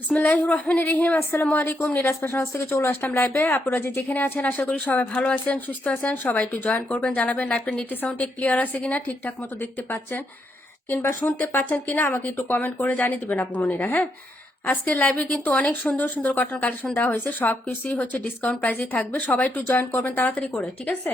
বিসমিল্লাহির রহমানির রহিম। আসসালামু আলাইকুম। নিরাজ ফ্যাশন হাউস থেকে চলে আসলাম লাইভে। আপনারা যে যেখানে আছেন আশা করি সবাই ভালো আছেন, সুস্থ আছেন। সবাই একটু জয়েন করবেন, জানাবেন লাইভটা নেট সাউন্ডে ক্লিয়ার আছে কিনা, ঠিকঠাক মতো দেখতে পাচ্ছেন কিংবা শুনতে পাচ্ছেন কিনা আমাকে একটু কমেন্ট করে জানিয়ে দেবেন আপু মনিরা। হ্যাঁ, আজকের লাইভে কিন্তু অনেক সুন্দর সুন্দর কটন কালেকশন দেওয়া হয়েছে, সব কিছুই হচ্ছে ডিসকাউন্ট প্রাইসে থাকবে। সবাই একটু জয়েন করবেন তাড়াতাড়ি করে, ঠিক আছে?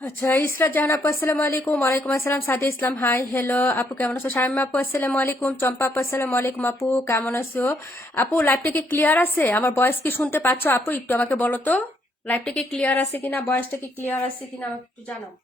আচ্ছা, ইসরাত জাহান আপু আসসালামু আলাইকুম। ওয়ালাইকুম আসসালাম। সাদি ইসলাম হাই হ্যালো আপু, কেমন আছো? শামিমা আপু আসসালামু আলাইকুম। চম্পা আপু আসসালামু আলাইকুম। আপু কেমন আছো? আপু লাইভটা কি ক্লিয়ার আছে? আমার ভয়েস কি শুনতে পাচ্ছ আপু? একটু আমাকে বলো তো, লাইভটা কি ক্লিয়ার আছে কিনা, ভয়েসটা কি ক্লিয়ার আছে কিনা আমাকে একটু জানাও।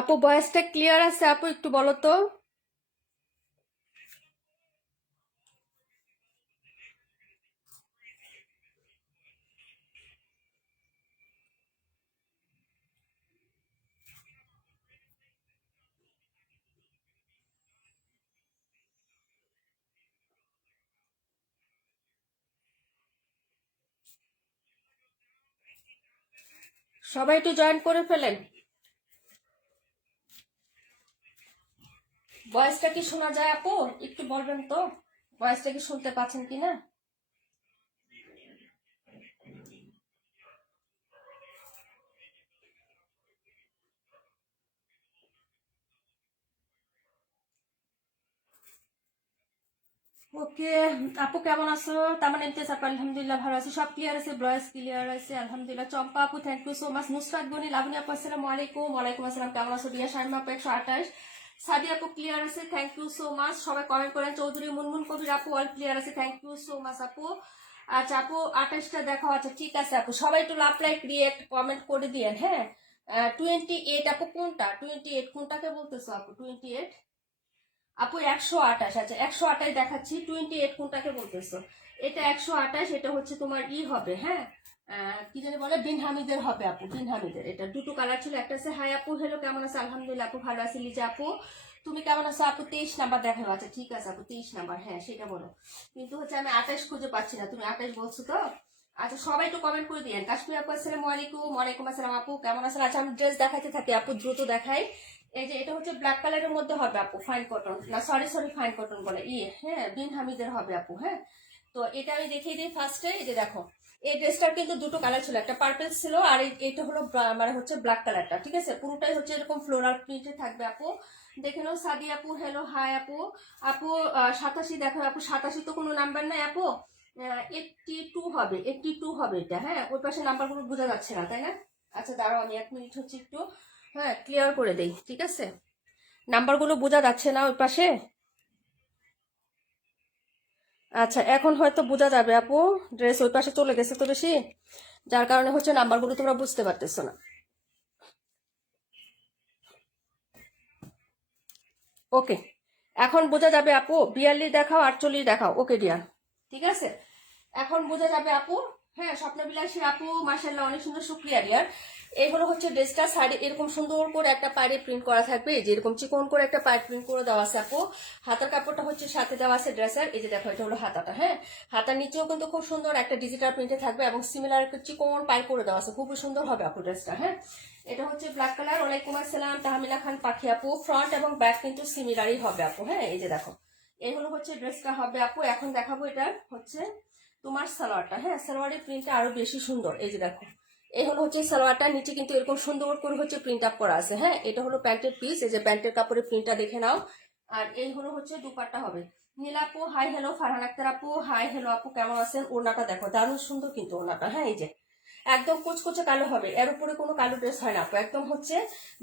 আপু ভয়েসটা ক্লিয়ার আছে আপু, একটু বলো তো। সবাই একটু জয়েন করে ফেলেন। ভয়েসটা কি শোনা যায় আপু? একটু বলবেন তো, ভয়েসটা কি শুনতে পাচ্ছেন কিনা। ওকে আপু, কেমন আছো? তামান ইমতিয়াজ আপু আলহামদুলিল্লাহ ভালো আছি, সব ক্লিয়ার আছে, ভয়েস ক্লিয়ার আছে আলহামদুলিল্লাহ। চম্পা আপু thank you so much. Nusrat Gani, Labony আপু আসসালামু আলাইকুম। ওয়ালাইকুম আসসালাম, কেমন আছো? দিয়া শাইমা আপু 128। সাদি আপু ক্লিয়ার আছে, থ্যাংক ইউ সো মাচ। সবাই কমেন্ট করেন। চৌধুরী মুনমুন কবির আপু অল ক্লিয়ার আছে, থ্যাংক ইউ সো মাচ আপু। আচ্ছা আপু 28টা দেখো। আচ্ছা ঠিক আছে আপু, সবাই একটু লাভ লাইক রিয়েক্ট কমেন্ট করে দিয়েন। হ্যাঁ, 28 আপু কোনটা? 28 কোনটাকে বলতেছো আপু? 28 আপু 128। আচ্ছা 128 দেখাচ্ছি। 28 কোনটাকে বলতেছো? এটা 128, এটা হচ্ছে তোমার ই হবে। হ্যাঁ, কি জানি বলে, বিন হামিদের হবে আপু, বিন হামিদের। এটা দুটো কালার ছিল, একটা আছে। হাই আপু হ্যালো, কেমন আছে? আলহামদুলিল্লাহ আপু ভালো আছি। লিজা আপু তুমি কেমন আছো আপু? 23 নাম্বার দেখাবো। আচ্ছা ঠিক আছে আপু, 23 নাম্বার, হ্যাঁ সেটা বলো। কিন্তু হচ্ছে আমি 28 খুঁজে পাচ্ছি না, তুমি 28 বলছো তো। আচ্ছা সবাই একটু কমেন্ট করে দিয়েন। কাশ্মীর আপু আসসালামু আলাইকুম। ওয়ালাইকুম আসসালাম আপু, কেমন আছেন? আচ্ছা আমি ড্রেস দেখাইতে থাকি আপু, দ্রুত দেখাই। এই যে এটা হচ্ছে ব্ল্যাক কালারের মধ্যে হবে আপু, ফাইন কটন না, সরি সরি, ফাইন কটন বলে হ্যাঁ, বিন হামিদের হবে আপু। হ্যাঁ, তো এটা আমি দেখিয়ে দিই ফার্স্টে। এই যে দেখো, এই ড্রেসটার কিন্তু দুটো কালার ছিল, একটা পার্পল ছিল আর এইটা হলো মানে হচ্ছে ব্ল্যাক কালারটা। ঠিক আছে, পুরোটাই হচ্ছে এরকম ফ্লোরাল প্রিন্টে থাকবে আপু। দেখে নাও। সাদি আপু হ্যালো হাই আপু। আপু 87 দেখো আপু, 87 তো কোনো নাম্বার নাই আপু। 82 হবে, 82 হবে এটা। হ্যাঁ, ওই পাশে নাম্বারগুলো বোঝা যাচ্ছে না তাই না? আচ্ছা দাঁড়াও, আমি 1 মিনিট হচ্ছে একটু, হ্যাঁ ক্লিয়ার করে দেই। ঠিক আছে, নাম্বারগুলো বোঝা যাচ্ছে না ওই পাশে। আচ্ছা এখন হয়তো বোঝা যাবে আপু, ড্রেস ওই পাশে চলে গেছে তো বেশি, যার কারণে হচ্ছে নাম্বারগুলো তোমরা বুঝতে পারতেছো না। ওকে, এখন বোঝা যাবে আপু। 42 দেখাও, 48 দেখাও। ওকে ডিয়ার, ঠিক আছে, এখন বোঝা যাবে আপু। হ্যাঁ স্বপ্নবিলাসী আপু মাশাআল্লাহ, অনেক সুন্দর, শুক্রিয়া ডিয়ার। এইগুলো হচ্ছে ড্রেসটা, সাইডে এরকম সুন্দর করে একটা পাড়ে প্রিন্ট করা থাকবে, এই যে এরকম চিকন করে একটা পাড় প্রিন্ট করে দেওয়া আছে আপু। হাতার কাপড়টা হচ্ছে সাথে দেওয়া আছে ড্রেসের। এই যে দেখো, এটা হলো হাতাটা। হ্যাঁ, হাতার নিচেও কিন্তু খুব সুন্দর একটা ডিজিটাল প্রিন্টে থাকবে এবং সিমিলার একটা চিকন পাড় করে দেওয়া আছে, খুবই সুন্দর হবে আপু ড্রেসটা। হ্যাঁ, এটা হচ্ছে ব্ল্যাক কালার। ওয়ালাইকুম আসসালাম তাহমিনা খান পাখি আপু। ফ্রন্ট এবং ব্যাক কিন্তু সিমিলারই হবে আপু। হ্যাঁ, এই যে দেখো, এই হলো হচ্ছে ড্রেসটা হবে আপু। এখন দেখাবো এটা হচ্ছে তোমার সালোয়ারটা। হ্যাঁ, সালোয়ারের প্রিন্টটা আরো বেশি সুন্দর। এই যে দেখো, এই হলো হচ্ছে সালোয়ারটা, নিচে কিন্তু এরকম সুন্দর করে হচ্ছে প্রিন্ট আপ করা আছে। হ্যাঁ, এটা হলো প্যান্টের পিস, এই যে প্যান্টের কাপড়ের প্রিন্টটা দেখে নাও। আর এই হলো হচ্ছে দুপাট্টা হবে। নীলাপু হাই হ্যালো, ফারহান আক্তার আপু হাই হ্যালো আপু, কেমন আছেন? ওড়নাটা দেখো দারুণ সুন্দর কিন্তু ওড়নাটা, হ্যাঁ এই যে একদম কুচকুচে কালো হবে, এর উপরে কোনো কালো ড্রেস হয় না আপু, একদম হচ্ছে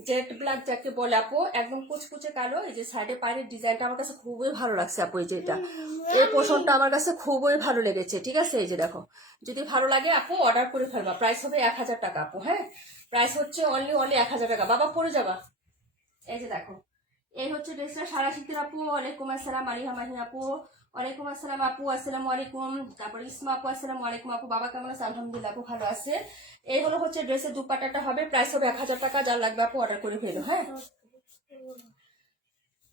জেট ব্ল্যাক যাকে বলে আপু, একদম কুচকুচে কালো। এই যে সাইডে পায়ের ডিজাইনটা আমার কাছে খুবই ভালো লাগছে আপু, এই যে এটা এই পোর্শনটা আমার কাছে খুবই ভালো লেগেছে, ঠিক আছে? এই যে দেখো, যদি ভালো লাগে আপু অর্ডার করে ফেলবা, প্রাইস হবে 1000 টাকা আপু, হ্যাঁ প্রাইস হচ্ছে অনলি 1000 টাকা। বাবা পরে যাবা। এই যে দেখো, এই হচ্ছে ড্রেসটা। সারা শীতের আপু ওয়ালাইকুম আসসালাম, আলিহা মাহি আপু ওয়ালাইকুম আসসালাম আপু, আসসালামু আলাইকুম। তারপর ইসমা আপু আসসালামু আলাইকুম আপু, বাবা কেমন আছে? আলহামদুলিল্লাহ আপু ভালো আছে। এই হলো হচ্ছে ড্রেসের দুপাট্টাটা হবে, প্রাইস হবে 1000 টাকা, যার লাগবে আপু অর্ডার করে ফেলো, হ্যাঁ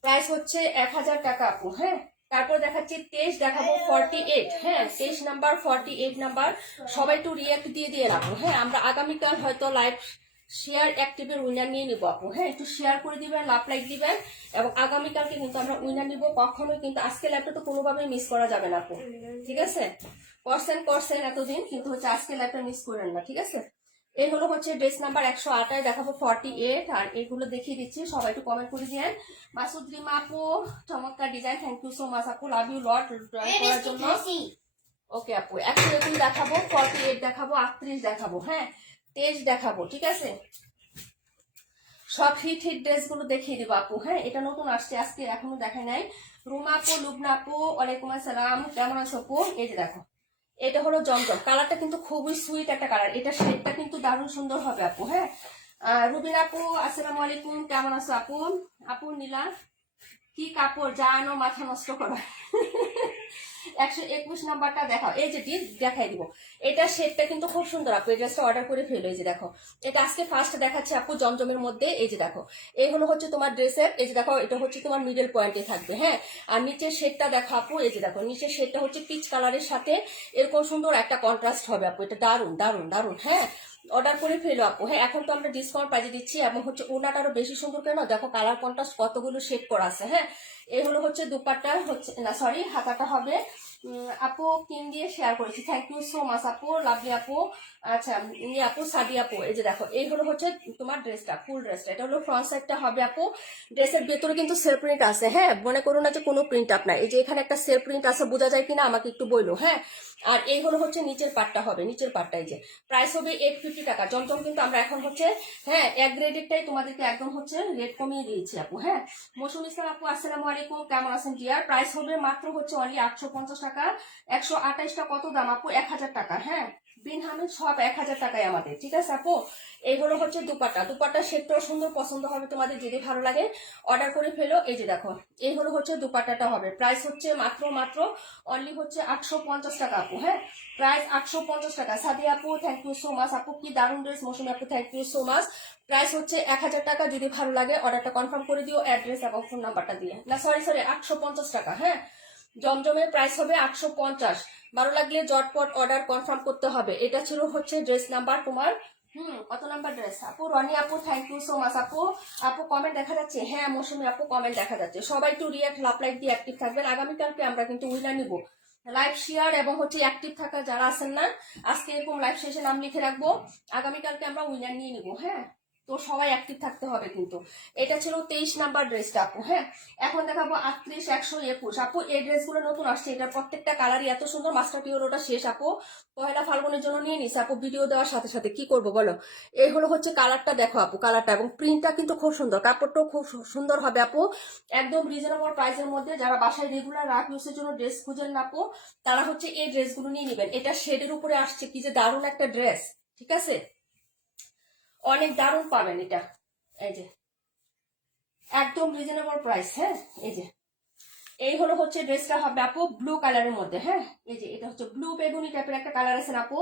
প্রাইস হচ্ছে 1000 টাকা আপু, হ্যাঁ। তারপর দেখাচ্ছি 23, দেখাবো 48, হ্যাঁ 23 নাম্বার 48 নাম্বার। সবাই একটু রিয়াক্ট দিয়ে দিয়ে রাখো, হ্যাঁ আমরা আগামীকাল হয়তো লাইভ শেয়ার অ্যাক্টিভের উইনার নিয়ে নিবো আপু, হ্যাঁ একটু শেয়ার করে দিবেন, লাভ লাইক দিবেন, এবং আগামীকালকে কিন্তু আমরা উইনার নিব। কখনোই কিন্তু আজকে লাইভটা তো কোনোভাবেই মিস করা যাবে না আপু, ঠিক আছে? করছেন এতদিন, কিন্তু হচ্ছে আজকে লাইভটা মিস করেন না, ঠিক আছে? এই হলো হচ্ছে ড্রেস নাম্বার 128, দেখাবো 48, আর এগুলো দেখিয়ে দিচ্ছি, সবাই একটু কমেন্ট করে দিয়েন। মাসুদ রিমা আপু চমৎকার design, thank you so much আপু, লাভ ইউ লট ড্রয়িং করার জন্য। ওকে আপু 121 দেখাবো, 48 দেখাবো, 38 দেখাবো, হ্যাঁ 23 দেখাবো, ঠিক আছে? সব হিট ড্রেস গুলো দেখিয়ে দিবো আপু, হ্যাঁ এটা নতুন আসছে আজকে, এখনো দেখাই নাই। রুমা আপু, লুবনা আপু ওয়ালাইকুম আসসালাম, কেমন আছো আপু? এই যে দেখো, এটা হলো জমজম কালারটা, কিন্তু খুবই সুইট একটা কালার, এটা শেডটা কিন্তু দারুণ সুন্দর হবে আপু, হ্যাঁ। রুবিন আপু আসসালামু আলাইকুম, কেমন আছো আপু? আপু নীলা কি কাপড় জানো, মাথা নষ্ট করা। 121 নাম্বারটা দেখাও, এই যে দেখাই দিব, এটা শেডটা কিন্তু খুব সুন্দর আপু, এই ড্রেসটা অর্ডার করে ফেলো। এই যে দেখো, এটা আজকে ফার্স্ট দেখাচ্ছে আপু জমজমের মধ্যে। এই যে দেখো, এই হলো হচ্ছে তোমার ড্রেসের, এই যে দেখো এটা হচ্ছে তোমার মিডল পয়েন্টে থাকবে, হ্যাঁ। আর নিচের শেডটা দেখো আপু, এই যে দেখো নিচের শেডটা হচ্ছে পিচ কালারের সাথে এরকম সুন্দর একটা কন্ট্রাস্ট হবে আপু, এটা দারুন দারুন দারুন, হ্যাঁ অর্ডার করে ফেলো আপু, হ্যাঁ এখন তো আমরা ডিসকাউন্ট প্রাইজে দিচ্ছি, এবং হচ্ছে ওনাটা আরো বেশি সুন্দর, কেন দেখো কালার কন্ট্রাস্ট কতগুলো শেড করা আছে, হ্যাঁ। এই হলো হচ্ছে দুপাট্টা, হচ্ছে না সরি হাতাটা হবে। আপু কিন দিয়ে শেয়ার করেছি, থ্যাংক ইউ সো মাচ আপু, লাভলি আপু। আচ্ছা আপু সাদি আপু, এই যে দেখো এই হলো হচ্ছে তোমার ড্রেসটা, ফুল ড্রেসটা, এটা হলো ফ্রন্ট সাইডটা হবে আপু। ড্রেসের ভেতরে কিন্তু সেলফ প্রিন্ট আছে, হ্যাঁ মনে করো না যে কোনো প্রিন্ট আপ নাই, এই যে এখানে একটা সেলফ প্রিন্ট আছে, বোঝা যায় কিনা আমাকে একটু বললো, হ্যাঁ। আর এই হলো হচ্ছে নিচের পাটটা হবে, নিচের পাটটা এই যে প্রাইস হবে 850 টাকা। জমজম কিন্তু আমরা এখন হচ্ছে হ্যাঁ এক গ্রেডেরটাই তোমাদেরকে একদম হচ্ছে রেট কমিয়ে দিয়েছি আপু, হ্যাঁ। মৌসুম ইসলাম আপু আসসালামু আলাইকুম, কেমন আছেন ডিয়ার? প্রাইস হবে মাত্র হচ্ছে অনলি 850 টাকা। 128টা কত দাম আপু? 1000 টাকা, হ্যাঁ বিন হামিদ সব 1000 টাকায় আমাদের, ঠিক আছে আপু? এইগুলো হচ্ছে দুপাট্টা শেডটাও সুন্দর, পছন্দ হবে তোমাদের, যদি ভালো লাগে অর্ডার করে ফেলো। এই যে দেখো, এই হলো হচ্ছে দুপাট্টাটা হবে, প্রাইস হচ্ছে মাত্র মাত্র অনলি হচ্ছে 850 টাকা আপু, হ্যাঁ প্রাইস 850 টাকা। সাদিয়া আপু থ্যাংক ইউ সো মাচ আপু, কি দারুণ ড্রেস। মৌসুমী আপু thank you so much. Price হচ্ছে 1000 টাকা, যদি ভালো লাগে অর্ডারটা কনফার্ম করে দিও অ্যাড্রেস এবং ফোন নাম্বারটা দিয়ে, না সরি 850 টাকা, হ্যাঁ জমজমের প্রাইস হবে 850। ভালো লাগলে জটপট অর্ডার কনফার্ম করতে হবে। এটা ছিল হচ্ছে ড্রেস নাম্বার তোমার কত নাম্বার ড্রেস আপু? রনি আপু থ্যাংক ইউ সো মাচ আপু। আপু কমেন্ট দেখা যাচ্ছে? হ্যাঁ মৌসুমী আপু কমেন্ট দেখা যাচ্ছে। সবাই একটু রিয়াক্ট লাভ লাইক দিয়ে অ্যাক্টিভ থাকবেন, আগামীকালকে আমরা কিন্তু উইনার নিব। লাইভ শেয়ার এবং হচ্ছে অ্যাক্টিভ থাকা যারা আছেন না, আজকে এরকম লাইভ শেষে নাম লিখে রাখবো, আগামীকালকে আমরা উইনার নিয়ে নিব, হ্যাঁ তো সবাই অ্যাক্টিভ থাকতে হবে কিন্তু। এটা ছিল 23 নাম্বার ড্রেসটা আপু, হ্যাঁ। এখন দেখাবো 38, 121 আপু, এই ড্রেসগুলো নতুন আসছে, এটা প্রত্যেকটা কালারই এত সুন্দর। মাস্টার পিওরটা শেষ আপু, পহেলা ফাল্গুনের জন্য নিয়ে নিস আপু, ভিডিও দেওয়ার সাথে সাথে কি করবো বলো। এই হলো হচ্ছে কালারটা, দেখো আপু কালারটা এবং প্রিন্টটা কিন্তু খুব সুন্দর, কাপড়টাও খুব সুন্দর হবে আপু, একদম রিজনেবল প্রাইসের মধ্যে। যারা বাসায় রেগুলার রাত ইউজের জন্য ড্রেস খুঁজেন না আপু, তারা হচ্ছে এই ড্রেসগুলো নিয়ে নেবেন। এটা শেডের উপরে আসছে, কি যে দারুণ একটা ড্রেস, ঠিক আছে অনেক দারুণ পাবেন এটা। এই যে একদম রিজনেবল প্রাইস, হ্যাঁ এই যে এই হলো হচ্ছে ড্রেসটা হবে আপু ব্লু কালারের মধ্যে, হ্যাঁ এই যে এটা হচ্ছে ব্লু বেগুনি টাইপের একটা কালার আছে না আপু,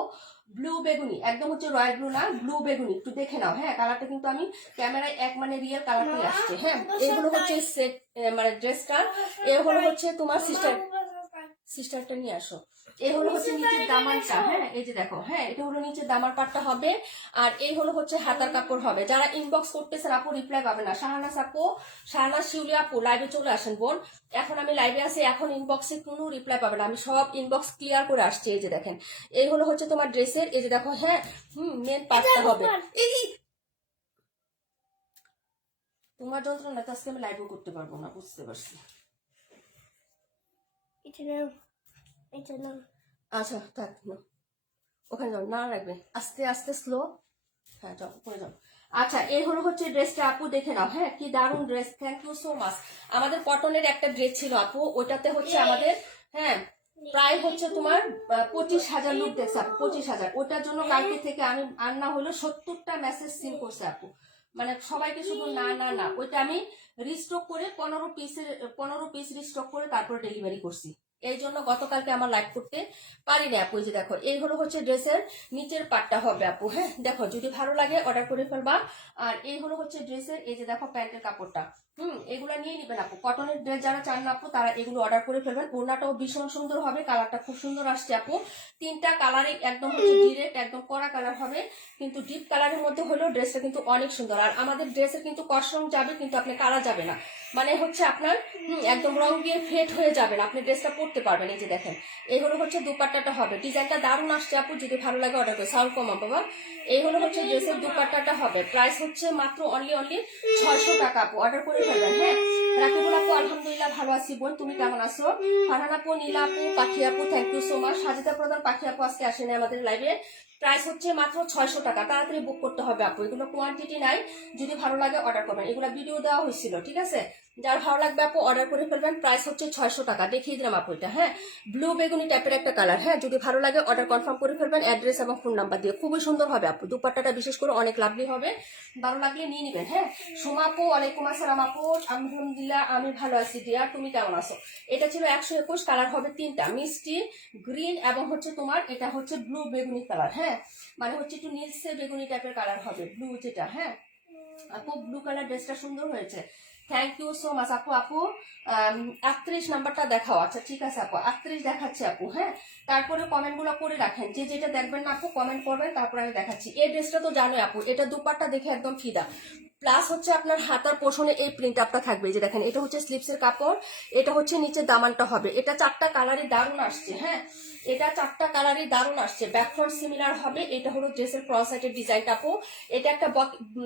ব্লু বেগুনি, একদম হচ্ছে রয়্যাল ব্লু না, ব্লু বেগুনি, একটু দেখে নাও, হ্যাঁ কালারটা কিন্তু আমি ক্যামেরায় মানে রিয়েল কালারটাই আসছে, হ্যাঁ এইগুলো হচ্ছে সেট মানে ড্রেসটা। এ হলো হচ্ছে তোমার সিস্টারটা নিয়ে আসো। এই হলো হচ্ছে নিচের দামানটা, হ্যাঁ এই যে দেখো, হ্যাঁ এটা হলো নিচের দামার পাটটা হবে, আর এই হলো হচ্ছে হাতার কাপড় হবে। যারা ইনবক্স করতেছেন আপু রিপ্লাই পাবে না। শাহানাজ আপু, শাহানাজ শিউলি আপু লাইভে চলে আসেন বোন, এখন আমি লাইভে আছি, এখন ইনবক্সে কোনো রিপ্লাই পাবে না, আমি সব ইনবক্স ক্লিয়ার করে আসছি। এই যে দেখেন, এই হলো হচ্ছে তোমার ড্রেসের, এই যে দেখো, হ্যাঁ মেন পাটটা হবে। তোমার যন্ত্রণা তো আজকে আমি লাইভও করতে পারবো না, বুঝতে পারছি। আচ্ছা থাক না, ওখানে যাও, না রাখবে, আস্তে আস্তে স্লো। হ্যাঁ যাও, করে যাও। আচ্ছা এই হলো হচ্ছে ড্রেসটা, আপু দেখে নাও। হ্যাঁ কি দারুণ dress, thank you so much. আমাদের কটনের একটা ড্রেস ছিল আপু, ওইটাতে হচ্ছে আমাদের, হ্যাঁ প্রায় হচ্ছে তোমার 25,000 লোক দেখছে আপু, 25,000। ওটার জন্য কালকে থেকে আমি আন্না হলো 70টা মেসেজ সিন করছে আপু, মানে সবাইকে শুধু না না না, ওইটা আমি রিস্টক করে 15 পিস রিস্টক করে তারপরে ডেলিভারি করছি। এই জন্য গতকালকে আমার লাইভ করতে পারিনি আপু। এই যে দেখো, এই হলো হচ্ছে ড্রেসের নিচের পাটটা হবে আপু। হ্যাঁ দেখো, যদি ভালো লাগে অর্ডার করে ফেলবা। আর এই হলো হচ্ছে ড্রেসের, এই যে দেখো প্যান্টের কাপড়টা, এগুলা নিয়ে নিবেন আপু। কটনের ড্রেস যারা চান না আপু, তারা এগুলো অর্ডার করে ফেলবেন। ওড়নাটাও ভীষণ সুন্দর হবে, কালারটা খুব সুন্দর আসছে আপু। 3টা কালারই একদম হচ্ছে ডিরেক্ট, একদম কড়া কালার হবে, কিন্তু ডিপ কালারের মধ্যে হলেও ড্রেসটা কিন্তু অনেক সুন্দর। আর আমাদের ড্রেসের কিন্তু কসরং যাবে, কিন্তু আপনি কালা যাবে না, মানে হচ্ছে আপনার একদম রং দিয়ে ফেড হয়ে যাবেন, আপনি ড্রেসটা পরতে পারবেন। এই যে দেখেন, এই হলো হচ্ছে দুপাট্টাটা হবে, ডিজাইনটা দারুণ আসছে আপু, যদি ভালো লাগে অর্ডার করে। সাউন্ড কমা বাবা। এই হলো হচ্ছে ড্রেসের দুপাট্টাটা হবে, প্রাইস হচ্ছে মাত্র অনলি 600 টাকা আপু, অর্ডার করে ফেলবেন। হ্যাঁ রাকিবুল আপু আলহামদুলিল্লাহ ভালো আছি বোন, তুমি কেমন আছো? ফারহান আপু, নীলা আপু, পাখি আপু, thank you so much. Sajida Prodhan, Pakhi আপু আজকে আসেনি আমাদের লাইভে। প্রাইস হচ্ছে মাত্র 600 টাকা, তাড়াতাড়ি বুক করতে হবে আপু, এগুলো কোয়ান্টিটি নাই, যদি ভালো লাগে অর্ডার করবেন। এগুলো ভিডিও দেওয়া হয়েছিল, ঠিক আছে? যার ভালো লাগবে আপু অর্ডার করে ফেলবেন। প্রাইস হচ্ছে 600 টাকা, দেখিয়ে দিলাম আপু এটা। হ্যাঁ ব্লু বেগুনি টাইপের একটা কালার। হ্যাঁ যদি ভালো লাগে অর্ডার কনফার্ম করে ফেলবেন অ্যাড্রেস এবং ফোন নাম্বার দিয়ে, খুবই সুন্দর হবে আপু। দুপাট্টাটা বিশেষ করে অনেক লাভলি হবে, ভালো লাগলে নিয়ে নিবেন। হ্যাঁ সোমা আপু, ওয়ালাইকুম আসসালাম আপু, আলহামদুলিল্লাহ আমি ভালো আছি দিয়া, তুমি কেমন আছো? এটা ছিল 121, কালার হবে 3টা, মিষ্টি গ্রিন এবং হচ্ছে তোমার এটা হচ্ছে ব্লু বেগুনি কালার। হ্যাঁ মানে হচ্ছে একটু নীলসে বেগুনি টাইপের কালার হবে, ব্লু যেটা। হ্যাঁ আপু ব্লু কালার ড্রেসটা সুন্দর হয়েছে, থ্যাংক ইউ সো মাচ আপু। আপু 38 নাম্বারটা দেখাও। আচ্ছা ঠিক আছে আপু, 38 দেখাচ্ছে আপু। হ্যাঁ তারপরে কমেন্ট গুলো করে রাখেন, যে যেটা দেখবেন না আপু কমেন্ট করবেন, তারপরে আমি দেখাচ্ছি। এই ড্রেসটা তো জানোই আপু, এটা দুপাট্টা দেখে একদম ফিদা, প্লাস হচ্ছে আপনার হাতার পোষণে এই প্রিন্ট আপটা থাকবে। যে দেখেন, এটা হচ্ছে স্লিপসের কাপড়, এটা হচ্ছে নিচে দামানটা হবে। এটা 4টা কালারই দারুণ আসছে। হ্যাঁ এটা 4টা কালারই দারুণ আসছে, ব্যাকফ্রন্ট সিমিলার হবে। এটা হলো ড্রেসের ফ্রন্ট সাইডের ডিজাইনটা আপু, এটা একটা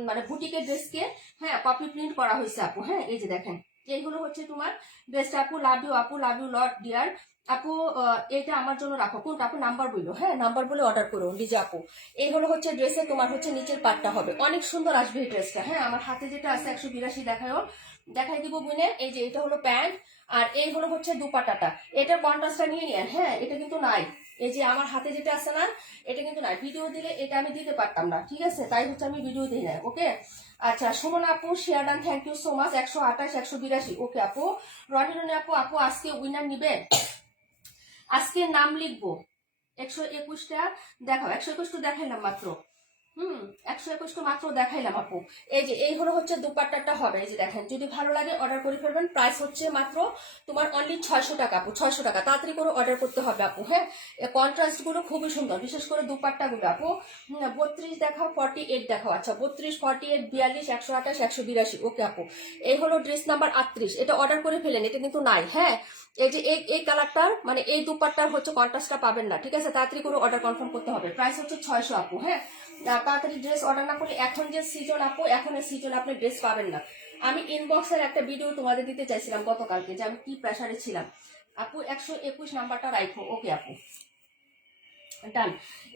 মানে বুটিকের ড্রেসকে হ্যাঁ কপি প্রিন্ট করা হয়েছে আপু। হ্যাঁ এই যে দেখেন, এইগুলো হচ্ছে তোমার ড্রেসটা আপু। লাভ ইউ আপু, লাভ ইউ লট ডিয়ার আপু। এটা আমার জন্য রাখো, কোনটা আপু নাম্বার বললো? হ্যাঁ নাম্বার বলে অর্ডার করো লিজা আপু। এই হলো হচ্ছে ড্রেসে তোমার হচ্ছে নিচের পাটটা হবে, অনেক সুন্দর আসবে এই ড্রেসটা। হ্যাঁ আমার হাতে যেটা আছে 182 দেখাই দিব বুনে। এই যে এটা হলো প্যান্ট, আর এই হলো হচ্ছে দুপাটাটা। এটার কন্ট্রাস্টটা নিয়ে নিন। হ্যাঁ এটা কিন্তু নাই, এই যে আমার হাতে যেটা আছে না, এটা কিন্তু নাই। ভিডিও দিলে এটা আমি দিতে পারতাম না, ঠিক আছে? তাই হচ্ছে আমি ভিডিও দিই না। ওকে আচ্ছা সুমন আপু share done, thank you so much. 128 182। Okay আপু রনি আপু, আপু আজকে উইনার নিবে, আজকে নাম লিখবো। 121টা দেখাও, 121 দেখাইলাম মাত্র। 121 মাত্র দেখাইলাম আপু। এই যে এই হলো হচ্ছে দুপাট্টাটা হবে, এই যে দেখেন, যদি ভালো লাগে অর্ডার করে ফেলবেন। প্রাইস হচ্ছে মাত্র তোমার অনলি 600 টাকা আপু, 600 টাকা, তাড়াতাড়ি করে অর্ডার করতে হবে আপু। হ্যাঁ কন্ট্রাস্ট গুলো খুবই সুন্দর, বিশেষ করে দুপাট্টা গুলো আপু। 32 দেখাও, 48 দেখাও। আচ্ছা 32, 48, 42, 128, 182। ওকে আপু এই হলো ড্রেস নাম্বার 38, এটা অর্ডার করে ফেলেন, এটা কিন্তু নাই। হ্যাঁ এই যে এই কালারটার মানে এই দুপাট্টার হচ্ছে কন্ট্রাস্টটা পাবেন না, ঠিক আছে? তাড়াতাড়ি করে অর্ডার কনফার্ম করতে হবে। প্রাইস হচ্ছে 600 আপু। হ্যাঁ তাড়াতাড়ি ড্রেস অর্ডার না করলে, এখন যে সিজন আপু, এখন এই সিজন আপনি ড্রেস পাবেন না। আমি ইনবক্সের একটা ভিডিও তোমাদের দিতে চাইছিলাম গতকালকে, যে আমি কি প্রেসারে ছিলাম আপু। 121 নাম্বারটা রাখো। ওকে আপু ডান।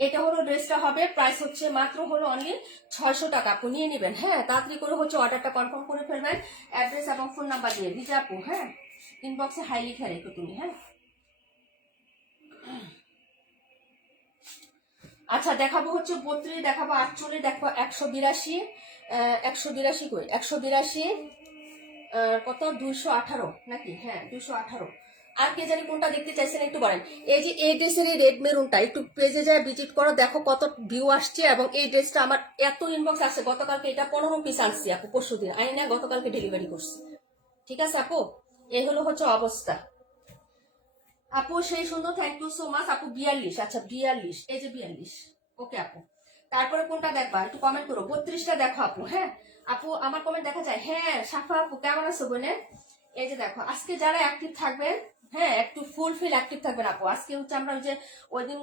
এটা হলো ড্রেসটা হবে, প্রাইস হচ্ছে মাত্র হলো অনলি 600 টাকা আপু, নিয়ে নেবেন। হ্যাঁ তাড়াতাড়ি করে হচ্ছে অর্ডারটা কনফার্ম করে ফেলবেন, অ্যাড্রেস এবং ফোন নাম্বার দিয়ে দিতে আপু। হ্যাঁ ইনবক্সে হাই লিখে রেখো তুমি। হ্যাঁ আচ্ছা দেখাবো হচ্ছে 32, দেখাবো 48, দেখাবো 182, 182 কই 182, কত 218 নাকি? হ্যাঁ 218। আর কে জানি কোনটা দেখতে চাইছেন একটু বলেন। এই যে এই ড্রেসের এই রেড মেরুনটা একটু পেজে যায় ভিজিট করো, দেখো কত ভিউ আসছে। এবং এই ড্রেসটা আমার এত ইনবক্স আসছে, গতকালকে এটা 15 পিস আনছি আপু, পরশু দিন আনি না, গতকালকে ডেলিভারি করছি। ঠিক আছে আপু, এই হলো হচ্ছে অবস্থা আপু। সেই সুন্দর, থ্যাংক ইউ সো মাচ আপু। 42, আচ্ছা 42, এই যে 42। ওকে আপু তারপরে কোনটা দেখবা একটু কমেন্ট করো। 32টা দেখো আপু। হ্যাঁ আপু আমার কমেন্ট দেখা যায়? হ্যাঁ সাফা আপু কেমন আছো বোনে? এই যে দেখো, আজকে যারা অ্যাক্টিভ থাকবেন, হ্যাঁ একটু ফুল ফিল অ্যাক্টিভ থাকবেন আপু। আজকে হচ্ছে আমরা ওই যে ওই দিন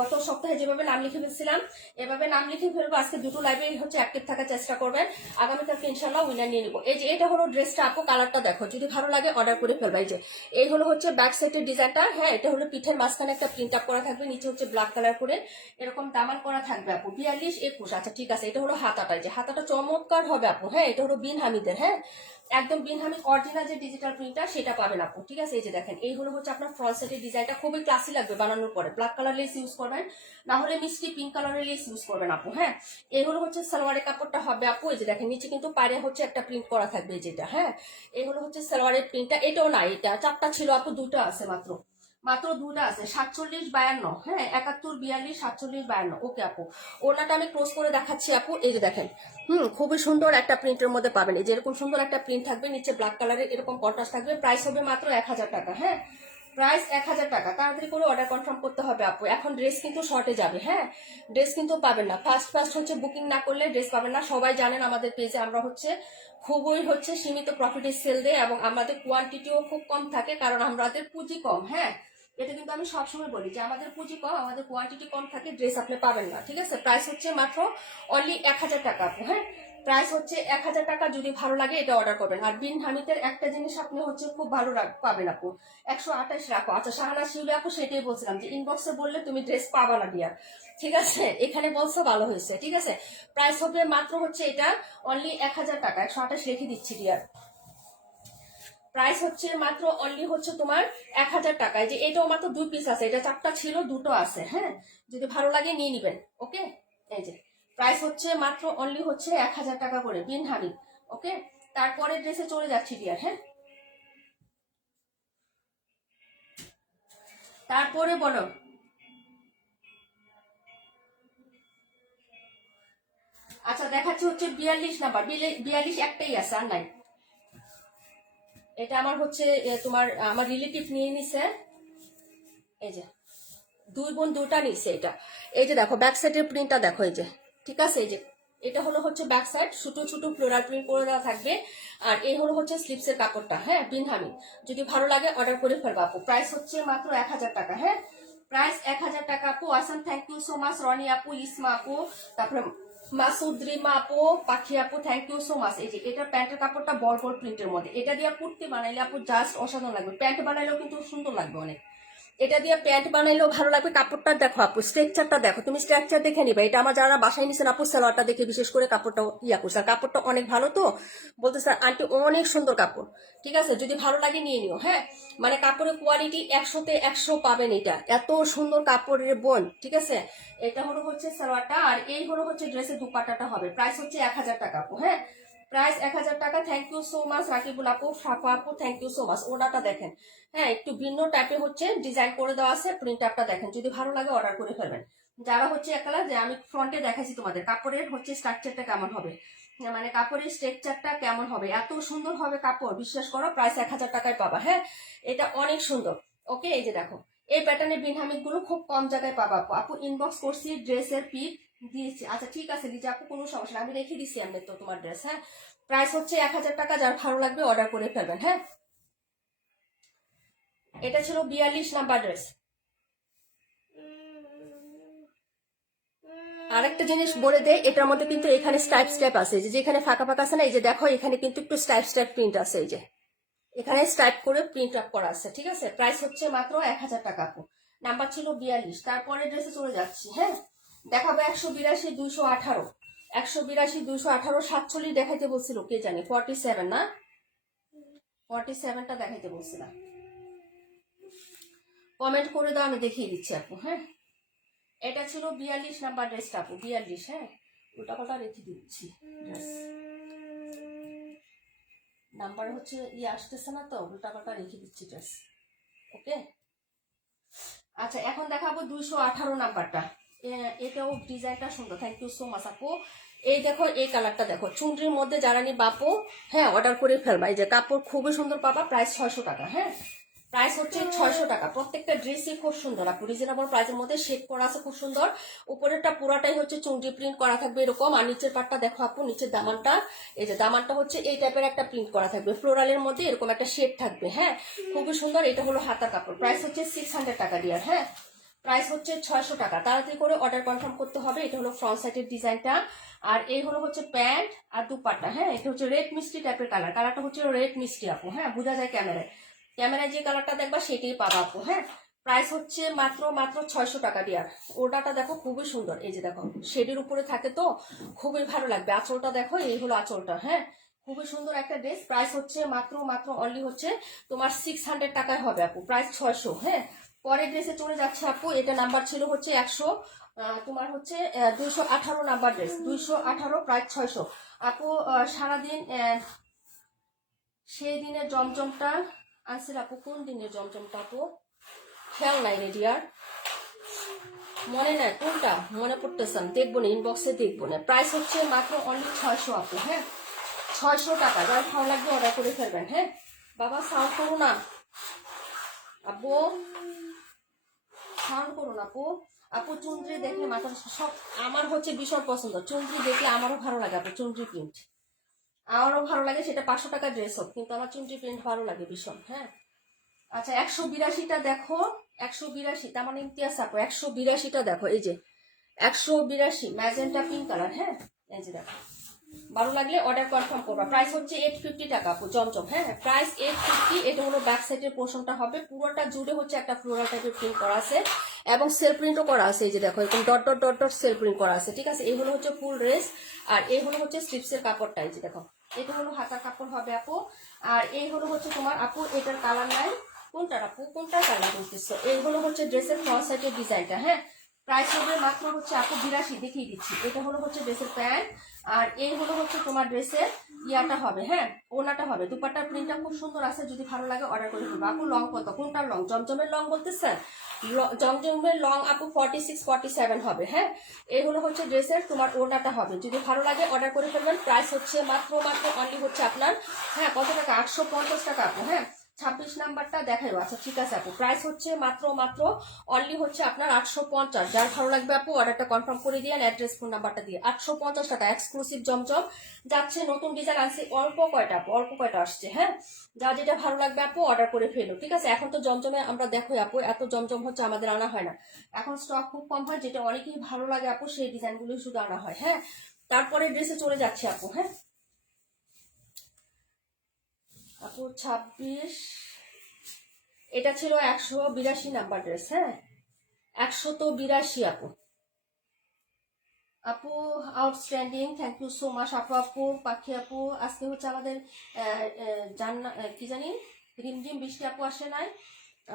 গত সপ্তাহে যেভাবে নাম লিখে ফেলছিলাম এভাবে নাম লিখে ফেলবো। আজকে দুটো লাইভে হচ্ছে অ্যাক্টিভ থাকার চেষ্টা করবেন, আগামীকালকে ইনশাল্লাহ উইনার নিয়ে নিবো। এই যে এটা হলো ড্রেসটা আপু, কালারটা দেখো, যদি ভালো লাগে অর্ডার করে ফেলবা। এই যে এই হলো হচ্ছে ব্যাক সাইডের ডিজাইনটা। হ্যাঁ এটা হলো পিঠের মাঝখানে একটা প্রিন্ট আপ করা থাকবে, নিচে হচ্ছে ব্ল্যাক কালার করে এরকম দামান করা থাকবে আপু। 42-21। আচ্ছা ঠিক আছে, এটা হলো হাতাটা, যে হাতাটা চমৎকার হবে আপু। হ্যাঁ এটা হলো বিন হামিদের, হ্যাঁ একদম বিন হামিদ অরিজিনাল যে ডিজিটাল প্রিন্টটা সেটা পাবেন আপু। ঠিক আছে, এই যে দেখেন এই হলো হচ্ছে আপনার ফ্রন্ট সাইডের ডিজাইনটা, খুবই ক্লাসি লাগবে বানানোর পরে। ব্ল্যাক কালার লেস ইউজ করবেন, না হলে মিষ্টি পিঙ্ক কালারের লেস ইউজ করবেন আপু। হ্যাঁ এই হলো হচ্ছে সালোয়ারের কাপড়টা হবে আপু। এই যে দেখেন নিচে কিন্তু পাড়ে হচ্ছে একটা প্রিন্ট করা থাকবে যেটা। হ্যাঁ এই হলো হচ্ছে সালোয়ারের প্রিন্টটা। এটাও না, এটা চারটা ছিল আপু, দুটো আছে মাত্র, মাত্র দুটা আছে। 47-52, হ্যাঁ 71-42, 47-52। ওকে আপু, ওনাটা আমি ক্লোজ করে দেখাচ্ছি আপু। এই যে দেখেন খুবই সুন্দর একটা প্রিন্টের মধ্যে পাবেন। এই যে এরকম সুন্দর একটা প্রিন্ট থাকবে, নিচে ব্ল্যাক কালারের এরকম কন্ট্রাস্ট থাকবে। প্রাইস হবে মাত্র 1000 টাকা। হ্যাঁ প্রাইস 1000 টাকা। তাড়াতাড়ি করে অর্ডার কনফার্ম করতে হবে আপু, এখন ড্রেস কিন্তু শর্টে যাবে। হ্যাঁ ড্রেস কিন্তু পাবেন না, ফার্স্ট হচ্ছে বুকিং না করলে ড্রেস পাবেন না। সবাই জানেন আমাদের পেজে আমরা হচ্ছে খুবই হচ্ছে সীমিত প্রফিটের সেল দেয় এবং আমাদের কোয়ান্টিটিও খুব কম থাকে, কারণ আমাদের পুঁজি কম। হ্যাঁ এটা কিন্তু আমি সবসময় বলি যে আমাদের পুঁজি কম, আমাদের কোয়ান্টিটি কম থাকে, ড্রেস আপনি পাবেন না। ঠিক আছে, প্রাইস হচ্ছে মাত্র অনলি 1000 টাকা আপু। হ্যাঁ প্রাইস হচ্ছে 1000 টাকা। যদি ভালো লাগে এটা অর্ডার করবেন। আর বিন হামিদের একটা জিনিস আপনি হচ্ছে খুব ভালো পাবেন আপু, 128 রাখো। আচ্ছা শাহানা শিউলি আপু সেটাই বলছিলাম যে ইনবক্সে বললে তুমি ড্রেস পাবা না ডিয়ার। ঠিক আছে, এখানে বলছো ভালো হয়েছে। ঠিক আছে, প্রাইস হবে মাত্র হচ্ছে এটা অনলি 1000 টাকা। 128 রেখে দিচ্ছি ডিয়ার। প্রাইস হচ্ছে মাত্র অনলি হচ্ছে তোমার 1000 টাকায়। যে এটাও মাত্র 2 পিস আছে, এটা চারটা ছিল দুটো আছে। হ্যাঁ যদি ভালো লাগে নিয়ে নিবেন। ওকে এই যে প্রাইস হচ্ছে মাত্র অনলি হচ্ছে 1000 টাকা করে বিন হামিদ। ওকে তারপরে ড্রেসে চলে যাচ্ছি ডিয়ার। হ্যাঁ তারপরে বলো। আচ্ছা দেখাচ্ছি হচ্ছে 42 নাম্বার। 42 একটাই আছে আর নাই। এটা আমার হচ্ছে তোমার আমার রিলেটিভ নিয়ে নিছে। এই যে দুই বোন দুটা নিচ্ছে এটা। এই যে দেখো ব্যাক সাইডের প্রিন্টটা দেখো, এই যে ঠিক আছে। এই যে এটা হলো হচ্ছে ব্যাক সাইড, ছোট ছোট ফ্লোরাল প্রিন্ট করে দেওয়া থাকবে। আর এই হলো হচ্ছে স্লিপসের কাপড়টা। হ্যাঁ বিন হামিদ, যদি ভালো লাগে অর্ডার করে ফেলবা আপু। প্রাইস হচ্ছে মাত্র 1000 টাকা। হ্যাঁ প্রাইস 1000 টাকা আপু। Assam thank you so much. Roni আপু, ইসমা আপু, তারপরে মাসুদ রিমা আপু, পাখি আপু, থ্যাংক ইউ সো মাচ। এই যে এটা প্যান্টের কাপড়টা বল বল প্রিন্টের মধ্যে, এটা দিয়ে কুর্তি বানাইলে আপু জাস্ট অসাধারণ লাগবে। প্যান্ট বানাইলেও কিন্তু সুন্দর লাগবে অনেক। এটা দিয়ে প্যান্ট বানাইলেও ভালো লাগবে। কাপড়টা দেখো আপু, স্ট্রাকচারটা দেখো, তুমি স্ট্রাকচার দেখে নিবে। এটা আমার যারা বাসায় নিছেন আপু সালোয়ারটা দেখে বিশেষ করে কাপড়টা ইয়া করছে। আর কাপড়টা অনেক ভালো, তো বলতে স্যার আন্টি অনেক সুন্দর কাপড়। ঠিক আছে, যদি ভালো লাগে নিয়ে নিও। হ্যাঁ মানে কাপড়ের কোয়ালিটি 100-তে 100 পাবেন। এটা এত সুন্দর কাপড়ের বোন। ঠিক আছে, এটা হলো হচ্ছে সালোয়ারটা, আর এই হলো হচ্ছে ড্রেসের দুপাট্টাটা হবে। প্রাইস হচ্ছে 1000 টাকা আপু। হ্যাঁ প্রাইস 1000 টাকা। Thank you so much Rakibul আপু, ফাফা আপু, থ্যাংক ইউ সো মাচ। ওনাটা দেখেন, হ্যাঁ একটু ভিন্ন টাইপের হচ্ছে ডিজাইন করে দেওয়া আছে। প্রিন্ট আপটা দেখেন, যদি ভালো লাগে অর্ডার করে ফেলবেন। যারা হচ্ছে একলা যে আমি ফ্রন্টে দেখাচ্ছি তোমাদের কাপড়ের হচ্ছে স্ট্রাকচারটা কেমন হবে, মানে কাপড়ের স্ট্রাকচারটা কেমন হবে, এত সুন্দর হবে কাপড়, বিশ্বাস করো। প্রাইস 1000 টাকায় পাবা। হ্যাঁ এটা অনেক সুন্দর। ওকে এই যে দেখো এই প্যাটার্নের বিনহামিক গুলো খুব কম জায়গায় পাবা আপু। আপু ইনবক্স করছি, ড্রেসের পিক দিয়েছি। আচ্ছা ঠিক আছে লিজা আপু, কোনো সমস্যা না, আমি রেখে দিচ্ছি আমি তো তোমার ড্রেস। হ্যাঁ প্রাইস হচ্ছে 1000 টাকা। যার ভালো লাগবে অর্ডার করে ফেলবেন। হ্যাঁ এটা ছিল 42 নাম্বার ড্রেস। আরেকটা জিনিস বলে দেয়, এটার মধ্যে কিন্তু এখানে স্টাইপ স্টাইপ আছে, যে যেখানে ফাঁকা ফাঁকা আছে না, এই যে দেখো এখানে কিন্তু একটু স্টাইপ স্টাইপ প্রিন্ট আছে। এই যে এখানে স্টাইপ করে প্রিন্ট আপ করা আছে। ঠিক আছে, প্রাইস হচ্ছে মাত্র 1000 টাকা আপু। নাম্বার ছিল 42। তারপরে ড্রেসে চলে যাচ্ছি। হ্যাঁ দেখাবো 182, 218, 182, 218, 47 দেখাইতে বলছিল কে জানি, 47 না, 47টা দেখাইতে বলছিলাম। কমেন্ট করে দাও, আমি দেখিয়ে দিচ্ছি আপু। হ্যাঁ এটা ছিল 42 নাম্বার ড্রেসটা আপু, 42। হ্যাঁ উল্টা পাল্টা রেখে দিচ্ছি ড্রেস, নাম্বার হচ্ছে আসতেছে না তো, উল্টা পাল্টা রেখে দিচ্ছি ড্রেস। ওকে আচ্ছা এখন দেখাবো 218 নাম্বারটা। এটাও ডিজাইনটা সুন্দর, থ্যাংক ইউ সো মাচ আপু। এই দেখো এই কালারটা দেখো, চুনরির মধ্যে যারা নি বাপু হ্যাঁ অর্ডার করে ফেলবা। এই যে কাপড় খুবই সুন্দর পাবা। প্রাইস 600 টাকা। হ্যাঁ প্রাইস হচ্ছে 600 টাকা। প্রত্যেকটা ড্রেসই খুব সুন্দর আপু, রিজনেবল প্রাইসের মধ্যে শেড করা আছে খুব সুন্দর। উপরেরটা পুরাটাই হচ্ছে চুনরি প্রিন্ট করা থাকবে এরকম, আর নিচের পাটটা দেখো আপু, নিচের দামানটা, এই যে দামানটা হচ্ছে এই টাইপের একটা প্রিন্ট করা থাকবে, ফ্লোরালের মধ্যে এরকম একটা শেড থাকবে। হ্যাঁ, খুবই সুন্দর। এটা হলো হাতা কাপড়। প্রাইস হচ্ছে 600 টাকা ডিয়ার। হ্যাঁ, প্রাইস হচ্ছে 600 টাকা। তাড়াতাড়ি করে অর্ডার কনফার্ম করতে হবে। এটা হলো ফ্রন্ট সাইডের ডিজাইনটা, আর এই হলো হচ্ছে প্যান্ট আর দুপাট্টা। হ্যাঁ, এটা হচ্ছে রেড মিষ্টি টাইপের কালার, কালারটা হচ্ছে রেড মিষ্টি আপু। হ্যাঁ, বোঝা যায় ক্যামেরায়, ক্যামেরায় যে কালারটা দেখবা সেটাই পাবা আপু। হ্যাঁ, প্রাইস হচ্ছে মাত্র 600 টাকা ডিয়ার। ওটাটা দেখো খুবই সুন্দর, এই যে দেখো শেডের উপরে থাকে তো খুবই ভালো লাগবে। আঁচলটা দেখো, এই হলো আঁচলটা। হ্যাঁ, খুবই সুন্দর একটা ড্রেস। প্রাইস হচ্ছে মাত্র অনলি হচ্ছে তোমার 600 টাকায় হবে আপু, প্রাইস 600। হ্যাঁ, পরের ড্রেসে চলে যাচ্ছে আপু। এটা নাম্বার ছিল হচ্ছে 100, তোমার হচ্ছে 218 নাম্বার ড্রেস, 218, প্রাইস 600 আপু। সারাদিন সেই দিনের জমজমটা আনছিল আপু। কোন দিনের জমজমটা আপু খেয়াল নাই রে ডিয়ার, মনে নাই কোনটা, মনে পড়তেছে না, দেখবো না, ইনবক্সে দেখবো না। প্রাইস হচ্ছে মাত্র অনলি 600 আপু। হ্যাঁ, 600 টাকা। যার ভালো লাগবে অর্ডার করে ফেলবেন। হ্যাঁ বাবা, সাউন্ড করো না আপু, সাউন্ড করো না আপু। আপু চুনরি দেখলে মাথা সব, আমার হচ্ছে ভীষণ পছন্দ চুনরি দেখলে, আমারও ভালো লাগে আপু। চুনরি প্রিন্ট আমারও ভালো লাগে, সেটা 500 টাকা ড্রেস হোক, কিন্তু আমার চুনরি প্রিন্ট ভালো লাগে ভীষণ। হ্যাঁ, আচ্ছা 182টা দেখো, 182, তার মানে ইমতিয়াজ আপু 182টা দেখো, এই যে 182 ম্যাজেন্টা পিঙ্ক কালার। হ্যাঁ, এই যে দেখো, ভালো লাগলে অর্ডার কনফার্ম করবা। প্রাইস হচ্ছে 850 টাকা আপু, জমজম। হ্যাঁ, প্রাইস 850। এটা হলো ব্যাক সাইডের পোর্শনটা হবে, পুরোটা জুড়ে হচ্ছে একটা ফ্লোরাল টাইপের প্রিন্ট করা আছে এবং সেল প্রিন্টও করা আছে। এই যে দেখো এরকম dot dot dot dot cell print করা আছে। ঠিক আছে, এই হলো হচ্ছে ফুল ড্রেস, আর এই হলো হচ্ছে স্লিপসের কাপড়টা। এই যে দেখো, এটা হলো হাতার কাপড় হবে আপু, আর এই হলো হচ্ছে তোমার আপু, এটার কালার নাই, কোনটা আপু, কোনটা কালার বলতেছো? এইগুলো হচ্ছে ড্রেসের ফ্রন্ট সাইডের ডিজাইনটা। হ্যাঁ, প্রাইস হবে মাত্র হচ্ছে আপু 82, দেখিয়ে দিচ্ছি। এটা হলো হচ্ছে ড্রেসের প্যান্ট, আর এই হলো হচ্ছে তোমার ড্রেসের ইয়াটা হবে। হ্যাঁ, ওনাটা হবে। দুপাট্টার প্রিন্টটা খুব সুন্দর আছে, যদি ভালো লাগে অর্ডার করে ফেলবো আপু। লং কত, কোনটার লং? জমজমের লং বলতেছেন? জমজমের লং আপু 46, 47 হবে। হ্যাঁ, এই হলো হচ্ছে ড্রেসের তোমার ওনাটা হবে, যদি ভালো লাগে অর্ডার করে ফেলবেন। প্রাইস হচ্ছে মাত্র অনলি হচ্ছে আপনার, হ্যাঁ কত টাকা, 850 টাকা আপু। হ্যাঁ, 26 নাম্বারটা দেখাইও। আচ্ছা ঠিক আছে আপু, প্রাইস হচ্ছে মাত্র অনলি হচ্ছে আপনার 850। যার ভালো লাগবে আপু অর্ডারটা কনফার্ম করে দিয়ে অ্যাড্রেস ফোন নাম্বারটা দিয়ে 850 টাকা এক্সক্লুসিভ জমজম যাচ্ছে। নতুন ডিজাইন আছে অল্প কয়টা আপু, অল্প কয়টা আসছে। হ্যাঁ, যা যেটা ভালো লাগবে আপু অর্ডার করে ফেলো। ঠিক আছে, এখন তো জমজমে আমরা দেখো আপু, এত জমজম হচ্ছে আমাদের আনা হয় না, এখন স্টক খুব কম হয়, যেটা অনেকেই ভালো লাগে আপু সেই ডিজাইনগুলো শুধু আনা হয়। হ্যাঁ, তারপরে ড্রেসে চলে যাচ্ছে আপু। হ্যাঁ আপু 26, এটা ছিল 182 নাম্বার ড্রেস। হ্যাঁ, 182 আপু। আপু outstanding, thank you so much আপু। আপু পাখি আপু, আজকে হচ্ছে আমাদের জান্না কি জানি রিমঝিম বৃষ্টি আপু আসে নাই,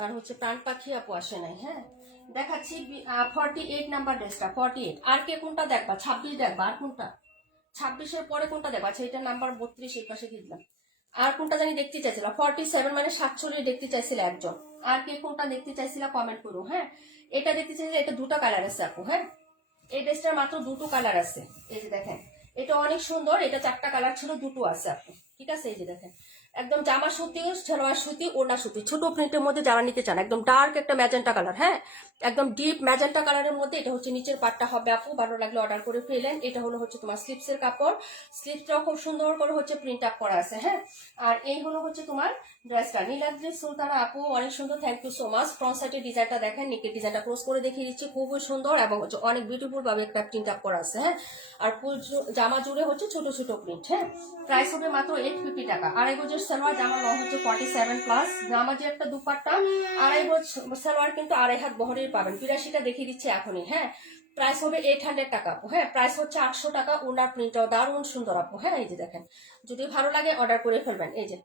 আর হচ্ছে প্রাণ পাখি আপু আসে নাই। হ্যাঁ, দেখাচ্ছি 48 নাম্বার ড্রেসটা, 48। আর কে কোনটা দেখবা? 26 দেখবা, আর কোনটা 26-এর পরে কোনটা দেখবা? আচ্ছা এটা নাম্বার 32 এই পাশে দিলাম। আর কোনটা জানি দেখতে চাইছিলাম? 47 মানে 47 দেখতে চাইছিল একজন। আর কে কোনটা দেখতে চাইছিল কমেন্ট করো। হ্যাঁ, এটা দেখতে চাইছিলে, এটা দুটো কালার আছে আপু। হ্যাঁ, এই ড্রেসটার মাত্র দুটো কালার আছে। এই যে দেখেন, এটা অনেক সুন্দর, এটা 4টা কালার ছিল, দুটো আছে আপু। ঠিক আছে, এই যে দেখেন একদম জামা সুতি, সালোয়ার সুতি, ওড়না সুতি, ছোট প্রিন্টের মধ্যে যারা নিতে চান, একদম ডার্ক একটা ম্যাজেন্টা কালার। হ্যাঁ, একদম ডিপ ম্যাজেন্টা কালারের মধ্যে। এটা হচ্ছে নিচের পাটটা হবে আপু, ভালো লাগলে অর্ডার করে ফেলেন। এটা হলো হচ্ছে তোমার স্লিপসের কাপড়, স্লিপসটাও খুব সুন্দর করে হচ্ছে প্রিন্ট আপ করা আছে। হ্যাঁ, আর এই হলো হচ্ছে তোমার ড্রেসটা। নীলাদ্রি সুলতানা আপু অনেক সুন্দর, thank you so much. Front সাইডের ডিজাইনটা দেখেন, নিকের ডিজাইনটা ক্লোজ করে দেখিয়ে দিচ্ছি, খুবই সুন্দর এবং হচ্ছে অনেক বিউটিফুল ভাবে একটা প্রিন্ট আপ করা আছে। হ্যাঁ, আর ফুল জামা জুড়ে হচ্ছে ছোট ছোট প্রিন্ট। হ্যাঁ, প্রাইস হবে মাত্র 850 টাকা। আড়াই গজের সালোয়ার, জামা লং হচ্ছে 47+, জামা যে একটা দুপাট্টা, আড়াই গজ সালোয়ার কিন্তু আড়াই হাত বহরের পাবেন। 82টা দেখিয়ে দিচ্ছি এখনই। হ্যাঁ, প্রাইস হবে 800 টাকা আপু। হ্যাঁ, প্রাইস হচ্ছে 800 টাকা। ওনার প্রিন্টটাও দারুণ সুন্দর আপু। হ্যাঁ, এই যে দেখেন, যদি ভালো লাগে অর্ডার করে ফেলবেন। এই যে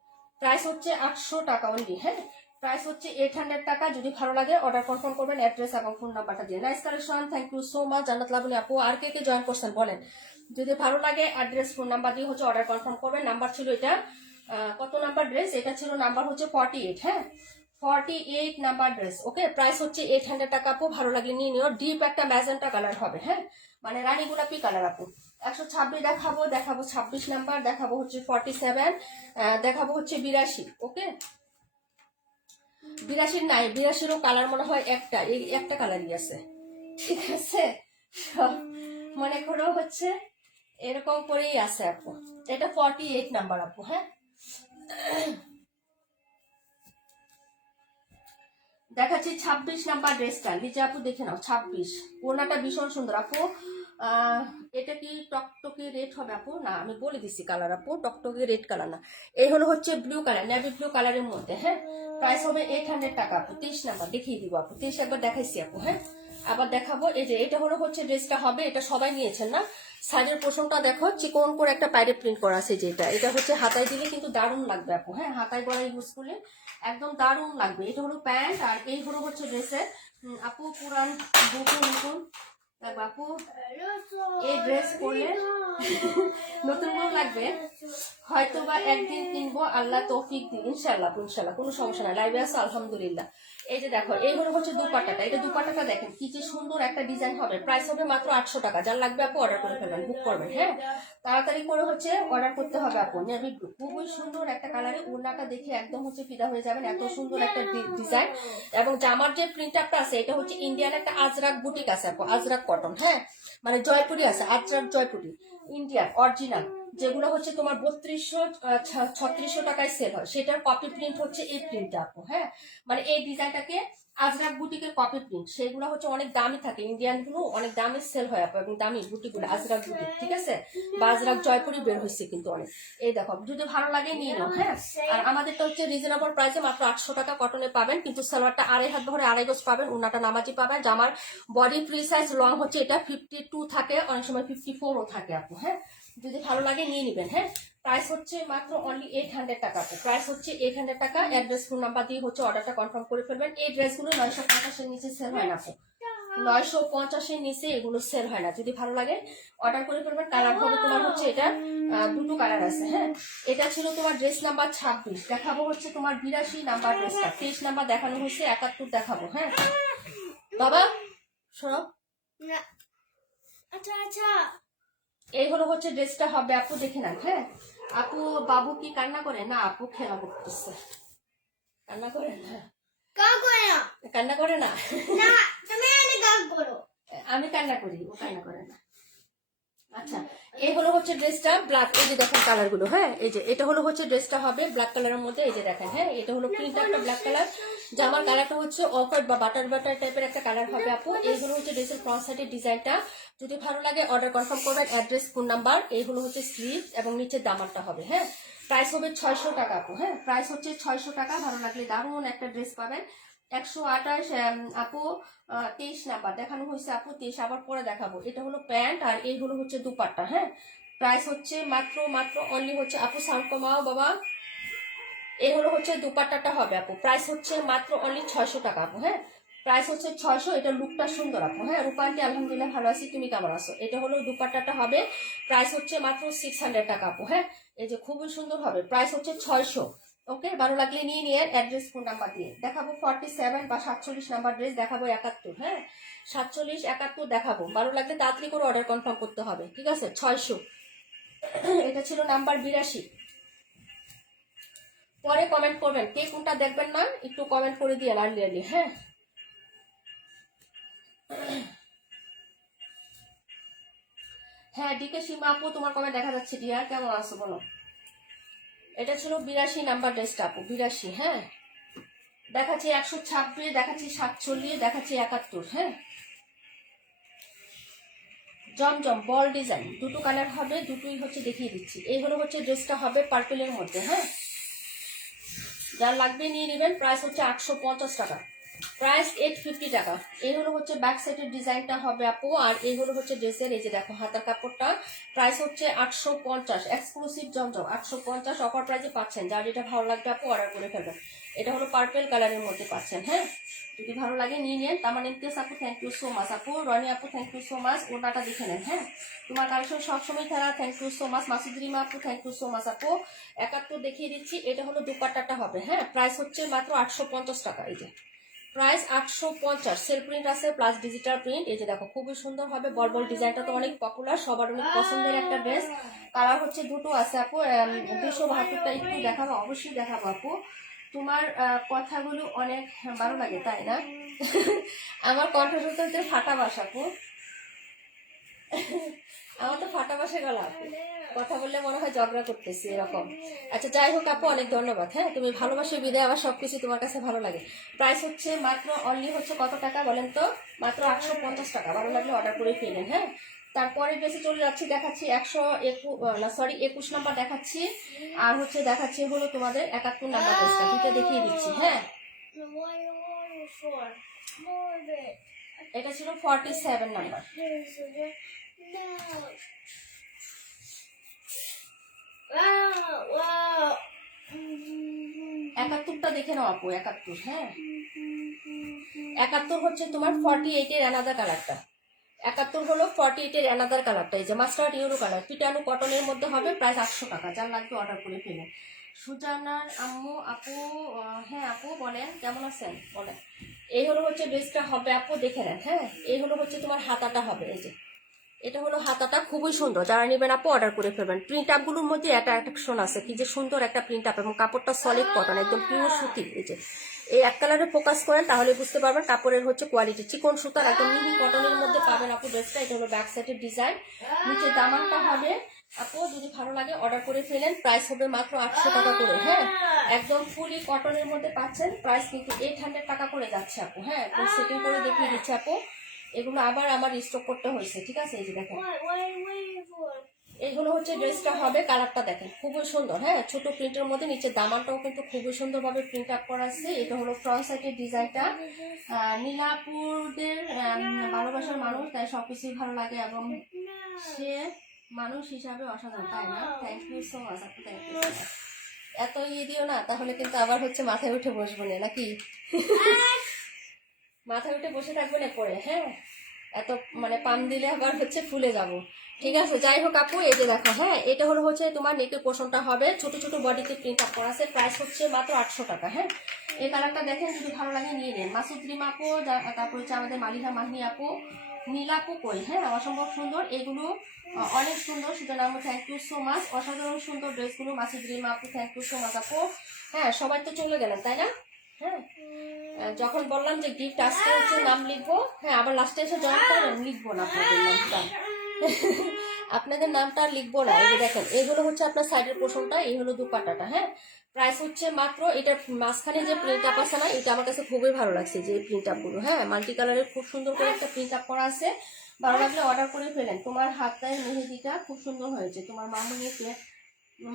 প্রাইস হচ্ছে 800 টাকা অনলি। হ্যাঁ, প্রাইস হচ্ছে 800 টাকা। যদি ভালো লাগে অর্ডার কনফার্ম করবেন অ্যাড্রেস এবং ফোন নাম্বারটা দিয়ে। Nice collection, thank you so much Jannat Labony আপু। আর কে কে জয়েন করছেন বলেন? যদি ভালো লাগে অ্যাড্রেস ফোন নাম্বার দিয়ে হচ্ছে অর্ডার কনফার্ম করবেন। নাম্বার ছিল এটা কত নাম্বার ড্রেস? এটা ছিল নাম্বার হচ্ছে 48। হ্যাঁ, 48 নাম্বার ড্রেস। ওকে, প্রাইস হচ্ছে 800 টাকা আপু। ভালো লাগলে নিয়ে নিও। ডিপ একটা ম্যাজেন্টা কালার হবে। হ্যাঁ, মানে রানী গোলাপি কালার আপু। 126 দেখাবো, 26 নাম্বার দেখাবো, হচ্ছে 47, দেখাবো হচ্ছে 82। ওকে, 82 নাই, 82-ও কালার মনে হয় একটা, এই একটা কালারই আছে, ঠিক আছে। সব মনে করো হচ্ছে এরকম করেই আছে আপু। এটা 48 নাম্বার আপু। হ্যাঁ, দেখাচ্ছি 26 নাম্বার ড্রেসটা, লিজা আপু দেখে নাও। 26, ওড়নাটা ভীষণ সুন্দর আপু। এটা কি টকটকে রেড হবে আপু? না, আমি বলে দিচ্ছি কালার আপু, টকটকে রেড কালার না। এই হলো হচ্ছে ব্লু কালার, নেভি ব্লু কালারের মধ্যে। হ্যাঁ, প্রাইস হবে 800 টাকা আপু। 23 নাম্বার দেখিয়ে দিব আপু, 23 একবার দেখাইছি আপু। হ্যাঁ, আবার দেখাবো। এই যে এটা হলো হচ্ছে ড্রেসটা হবে, এটা সবাই নিয়েছেন না। সাইডের পোর্শনটা দেখো, চিকন করে একটা পাইরে প্রিন্ট করা আছে, যেটা এটা হচ্ছে হাতায় দিলে কিন্তু দারুণ লাগবে আপু। হ্যাঁ, হাতায় গলা ইউজ করলে একদম দারুণ লাগবে। এটা হলো প্যান্ট, আর এই হলো হচ্ছে ড্রেসের আপু পুরান বুকু নতুন বাপু। এই ড্রেস পরলে নতুন বউ লাগবে, হয়তো বা একদিন কিনবো, আল্লাহ তৌফিক দিন, ইনশাল্লাহ ইনশাল্লাহ, কোনো সমস্যা নাই। লাইভে আসো আলহামদুলিল্লাহ। এই যে দেখো, এই হলো হচ্ছে দুপাট্টাটা, এটা দুপাট্টাটা দেখেন কি যে সুন্দর একটা ডিজাইন হবে। প্রাইস হবে মাত্র 800 টাকা। যার লাগবে আপু অর্ডার করে ফেলবেন, বুক করবেন। হ্যাঁ, তাড়াতাড়ি করে হচ্ছে অর্ডার করতে হবে আপু। নেভি ব্লু, খুবই সুন্দর একটা কালারে, ওড়নাটা দেখে একদম হচ্ছে ফিদা হয়ে যাবেন, এত সুন্দর একটা ডিজাইন। এবং জামার যে প্রিন্টটা আছে, এটা হচ্ছে ইন্ডিয়ান একটা আজরাক বুটিক আছে আপু, আজরাক কটন। হ্যাঁ, মানে জয়পুরি আছে, আজরাক জয়পুরি ইন্ডিয়ান অরিজিনাল, যেগুলো হচ্ছে তোমার 3200-3600 টাকায় সেল হয়, সেটার কপি প্রিন্ট হচ্ছে এই প্রিন্টটা আপু। হ্যাঁ, মানে এই ডিজাইনটাকে আজরাক বুটিকের কপি প্রিন্ট, সেগুলো হচ্ছে অনেক দামি থাকে, ইন্ডিয়ান গুলো অনেক দামে সেল হয় আপু, এবং দামি বুটিকগুলো আজরাক বুটিক, ঠিক আছে। বা আজরাক জয়পুরি বের হয়েছে কিন্তু অনেক। এই দেখো, যদি ভালো লাগে নিয়ে নাও। হ্যাঁ, আর আমাদেরটা হচ্ছে রিজনেবল প্রাইসে মাত্র 800 টাকা কটনে পাবেন, কিন্তু সালোয়ারটা 2.5 হাত ধরে 2.5 গজ পাবেন, ওনাটা নামাজি পাবেন। জামার বডি ফ্রি সাইজ লং হচ্ছে এটা 52 থাকে, অনেক সময় 54ও থাকে আপু। হ্যাঁ, যদি ভালো লাগে নিয়ে নিবেন। হ্যাঁ, প্রাইস হচ্ছে মাত্র অনলি 800 টাকা আপু। প্রাইস হচ্ছে 800 টাকা। অ্যাড্রেস ফোন নাম্বার দিয়ে হচ্ছে অর্ডারটা কনফার্ম করে ফেলবেন। এই ড্রেসগুলো 950-এর নিচে সেল হয় না আপু, 950-এর নিচে এগুলো সেল হয় না। যদি ভালো লাগে অর্ডার করে ফেলবেন। কালার হবে তোমার হচ্ছে এটা দুটো কালার আছে। হ্যাঁ, এটা ছিল তোমার ড্রেস নাম্বার 26। দেখাবো হচ্ছে তোমার 82 নাম্বার ড্রেসটা। 23 নাম্বার দেখানো হচ্ছে, 71 দেখাবো। হ্যাঁ বাবা শোনো, আচ্ছা আচ্ছা, এই হলো হচ্ছে ড্রেসটা হবে আপু, দেখে নেন। হ্যাঁ, আপু বাবু কি কান্না করে? না আপু খেলা করতেছে। কান্না করে না, কান্না করে না, আমি কান্না করি, ও কান্না করে না। আচ্ছা, এই হলো হচ্ছে ড্রেসটা ব্ল্যাক, এই যে দেখেন কালার গুলো। হ্যাঁ, এই যে এটা হলো হচ্ছে ড্রেসটা হবে ব্ল্যাক কালারের মধ্যে, এই যে দেখেন। হ্যাঁ, এটা হলো প্রিন্ট একটা ব্ল্যাক কালার, জামার কালারটা হচ্ছে অফ হোয়াইট বা বাটার বাটার টাইপের একটা কালার হবে আপু। এই হলো হচ্ছে ড্রেসের ফ্রন্ট সাইডের ডিজাইনটা। যদি ভালো লাগে অর্ডার কনফার্ম করবেন, অ্যাড্রেস ফোন নাম্বার। এই হলো হচ্ছে স্লিভ এবং নিচের দামারটা হবে। হ্যাঁ, প্রাইস হবে 600 টাকা আপু। হ্যাঁ, প্রাইস হচ্ছে 600 টাকা। ভালো লাগলে দারুণ একটা ড্রেস পাবেন। 128 আপু। 23 নাম্বার দেখানো হয়েছে আপু, 23 আবার পরে দেখাবো। এটা হলো প্যান্ট, আর এই হলো হচ্ছে দুপাট্টা। হ্যাঁ, প্রাইস হচ্ছে মাত্র মাত্র অনলি হচ্ছে আপু, সাউন্ড কমাও বাবা। এই হলো হচ্ছে দুপাট্টাটা হবে আপু, প্রাইস হচ্ছে মাত্র অনলি 600 টাকা আপু। হ্যাঁ, প্রাইস হচ্ছে 600। এটা লুকটা সুন্দর আপু। হ্যাঁ, রূপান্তি আলহামদুলিল্লাহ ভালো আছি, তুমি কেমন আছো? এটা হলো দুপাট্টাটা হবে, প্রাইস হচ্ছে মাত্র 600 টাকা আপু। হ্যাঁ, এই যে খুবই সুন্দর হবে, প্রাইস হচ্ছে 600। ওকে, ভালো লাগলে নিয়ে নিয়ে অ্যাড্রেস ফোন নাম্বার দিয়ে দেখাবো। 47 বা 47 নাম্বার ড্রেস দেখাবো, 71। হ্যাঁ, 47 71 দেখাবো। ভালো লাগলে তাড়াতাড়ি করে অর্ডার কনফার্ম করতে হবে, ঠিক আছে। 600। এটা ছিল নাম্বার 82। পরে কমেন্ট করবেন কে কোনটা দেখবেন না, একটু কমেন্ট করে দিয়ে আর্লি। হ্যাঁ, হ্যাঁ ডিকে সীমা আপু, তোমার কমেন্ট দেখা যাচ্ছে। ডিয়ার কেমন আছো বলো? এটা ছিল 82 নাম্বার ড্রেসটা আপু, 82। হ্যাঁ, দেখাচ্ছি 126, দেখাচ্ছি 47, দেখাচ্ছি 71। হ্যাঁ, জমজম বল ডিজাইন, দুটো কালার হবে, দুটোই হচ্ছে দেখিয়ে দিচ্ছি। এই হলো হচ্ছে ড্রেসটা হবে পার্পেলের মধ্যে। হ্যাঁ, যার লাগবে নিয়ে নেবেন। প্রাইস হচ্ছে 850 টাকা, প্রাইস 850 টাকা। এই হলো হচ্ছে ব্যাক সাইডের ডিজাইনটা হবে আপু, আর এই হলো হচ্ছে ড্রেসের, এই যে দেখো হাতার কাপড়টা। প্রাইস হচ্ছে 850, এক্সক্লুসিভ জমজম 850 অফার প্রাইসে পাচ্ছেন। যার যেটা ভালো লাগবে আপু অর্ডার করে ফেলবেন। এটা হলো পার্পেল কালারের মধ্যে পাচ্ছেন। হ্যাঁ, যদি ভালো লাগে নিয়ে নেন। তারপর ইমতিয়াজ আপু থ্যাংক ইউ সো মাচ আপু, রনি আপু থ্যাংক ইউ সো মাচ, ওনাটা দেখে নেন। হ্যাঁ, তোমার কালেকশন সবসময় খেলা, থ্যাংক ইউ সো মাচ। মাসুদরিমা আপু থ্যাংক ইউ সো মাচ আপু। 71 দেখিয়ে দিচ্ছি। এটা হলো দুপাট্টাটা হবে। হ্যাঁ, প্রাইস হচ্ছে মাত্র 850 টাকা। এই যে প্রাইস 850, সেলফ প্রিন্ট আছে প্লাস ডিজিটাল প্রিন্ট। এই যে দেখো খুবই সুন্দর হবে, বল ডিজাইনটা তো অনেক পপুলার, সবার অনেক পছন্দের একটা ড্রেস। কালার হচ্ছে দুটো আছে আপু। 272টা একটু দেখাবো, অবশ্যই দেখাবো আপু। তোমার কথাগুলো অনেক ভালো লাগে, তাই না? আমার কণ্ঠটা হচ্ছে ফাটা বাসা আপু। আমার তো ফাটা বাসা গলা আপু, কথা বললে মনে হয় ঝগড়া করতেছি এরকম। আচ্ছা যাই হোক আপু, অনেক ধন্যবাদ। হ্যাঁ, তুমি ভালোবাসে বিদায় আমার সবকিছু তোমার কাছে ভালো লাগে। প্রাইস হচ্ছে মাত্র অনলি হচ্ছে কত টাকা বলেন তো? মাত্র 850 টাকা। ভালো লাগলে অর্ডার করে ফেলেন। হ্যাঁ, তারপরে বেশি চলে যাচ্ছি, দেখাচ্ছি 21 নাম্বার দেখাচ্ছি, আর হচ্ছে দেখাচ্ছি হলো তোমাদের 71 নাম্বার ড্রেসটা, দুইটা দেখিয়ে দিচ্ছি। হ্যাঁ, এটা ছিল 47 নাম্বার। 71টা দেখে নাও আপু, 71। হ্যাঁ, 71 হচ্ছে তোমার 48 এর অ্যানাদার কালারটা। 71 হলো 48 এর অ্যানাদার কালারটা, এই যে মাস্টার্ড ইউরো কালার, পিটানো কটনের মধ্যে হবে। প্রাইস 800 টাকা। যার লাগবে অর্ডার করে ফেলেন। সুজানার আম্মু আপু, হ্যাঁ আপু বলেন, কেমন আছেন বলেন। এই হলো হচ্ছে ড্রেসটা হবে আপু, দেখে নেন। হ্যাঁ, এই হলো হচ্ছে তোমার হাতাটা হবে, এই যে এটা হলো হাতাটা, খুবই সুন্দর। যারা নেবেন আপু অর্ডার করে ফেলবেন। প্রিন্ট আপগুলোর মধ্যে একটা অ্যাট্রাকশন আছে, কি যে সুন্দর একটা প্রিন্ট আপ, এবং কাপড়টা সলিড কটন, একদম পিওর সুতি। এই যে এই এক কালারে ফোকাস করেন তাহলে বুঝতে পারবেন কাপড়ের হচ্ছে কোয়ালিটি। চিকন সুতার একদম মিহি কটনের মধ্যে পাবেন আপু ড্রেসটা। এটা হলো ব্যাক সাইডের ডিজাইন, নিচে দামানটা হবে আপু, যদি ভালো লাগে অর্ডার করে ফেলেন। প্রাইস হবে মাত্র 800 টাকা করে। হ্যাঁ, একদম ফুলি কটনের মধ্যে পাচ্ছেন। প্রাইস কিন্তু 800 টাকা করে যাচ্ছে আপু। হ্যাঁ, সেটিং করে দেখিয়ে দিচ্ছে আপু। এগুলো আবার আমার স্টক করতে হয়েছে, ঠিক আছে। এই যে দেখেন, এইগুলো হচ্ছে ড্রেসটা হবে। কালারটা দেখেন, খুবই সুন্দর। হ্যাঁ, ছোট প্রিন্টের মধ্যে নিচে দামানটাও কিন্তু খুবই সুন্দরভাবে প্রিন্ট আপ করা আছে। এটা হলো ফ্রন্ট সাইডের ডিজাইনটা। নীলাপুরদের ভালোবাসার মানুষ, তাই সবকিছুই ভালো লাগে, এবং সে মানুষ হিসাবে অসাধারণ, তাই না? থ্যাংক ইউ সো মাচ আপু, থ্যাংক ইউ সো মাচ। এত ইয়ে দিও না, তাহলে কিন্তু আবার হচ্ছে মাথায় উঠে বসবো না, নাকি? মাথায় উঠে বসে থাকবে না পরে। হ্যাঁ, এত মানে পাম দিলে আবার হচ্ছে ফুলে যাব। ঠিক আছে, যাই হোক আপু, এই যে দেখো। হ্যাঁ, এটা হলো হচ্ছে তোমার নেকের পোর্শনটা হবে, ছোট ছোট বডিতে প্রিন্ট আপ করা আছে। প্রাইস হচ্ছে মাত্র 800 টাকা। হ্যাঁ, এই কালারটা দেখেন, যদি ভালো লাগে নিয়ে নেন। মাসুদ্রিমা আপু, তারপর হচ্ছে আমাদের মালিহা মাহিনী আপু, নীলাপু কই। হ্যাঁ, অসম্ভব সুন্দর এগুলো, অনেক সুন্দর। সুতরাং থ্যাংক ইউ সো মাচ। অসাধারণ সুন্দর ড্রেসগুলো। মাসুদ্রিমা আপু, থ্যাংক ইউ সো মাচ আপু। হ্যাঁ, সবাই তো চলে গেলেন, তাই না? হ্যাঁ, যখন বললাম যে গিফট আজকে হচ্ছে নাম লিখবো, হ্যাঁ, আবার লাস্টে এসে জয়েন করেন, লিখবো না আপনাদের নামটা। আপনাদের নামটা আর লিখবো না। এই যে দেখেন, এইগুলো হচ্ছে আপনার সাইডের পোর্শনটা, এই হলো দুপাট্টাটা। হ্যাঁ, প্রাইস হচ্ছে মাত্র, এটার মাঝখানে যে প্রিন্ট আপ আছে না, এটা আমার কাছে খুবই ভালো লাগছে, যে প্রিন্ট আপ গুলো। হ্যাঁ, মাল্টি কালারের খুব সুন্দর করে একটা প্রিন্ট আপ করা আছে। ভালো লাগলে অর্ডার করে ফেলেন। তোমার হাতের মেহেদিটা খুব সুন্দর হয়েছে, তোমার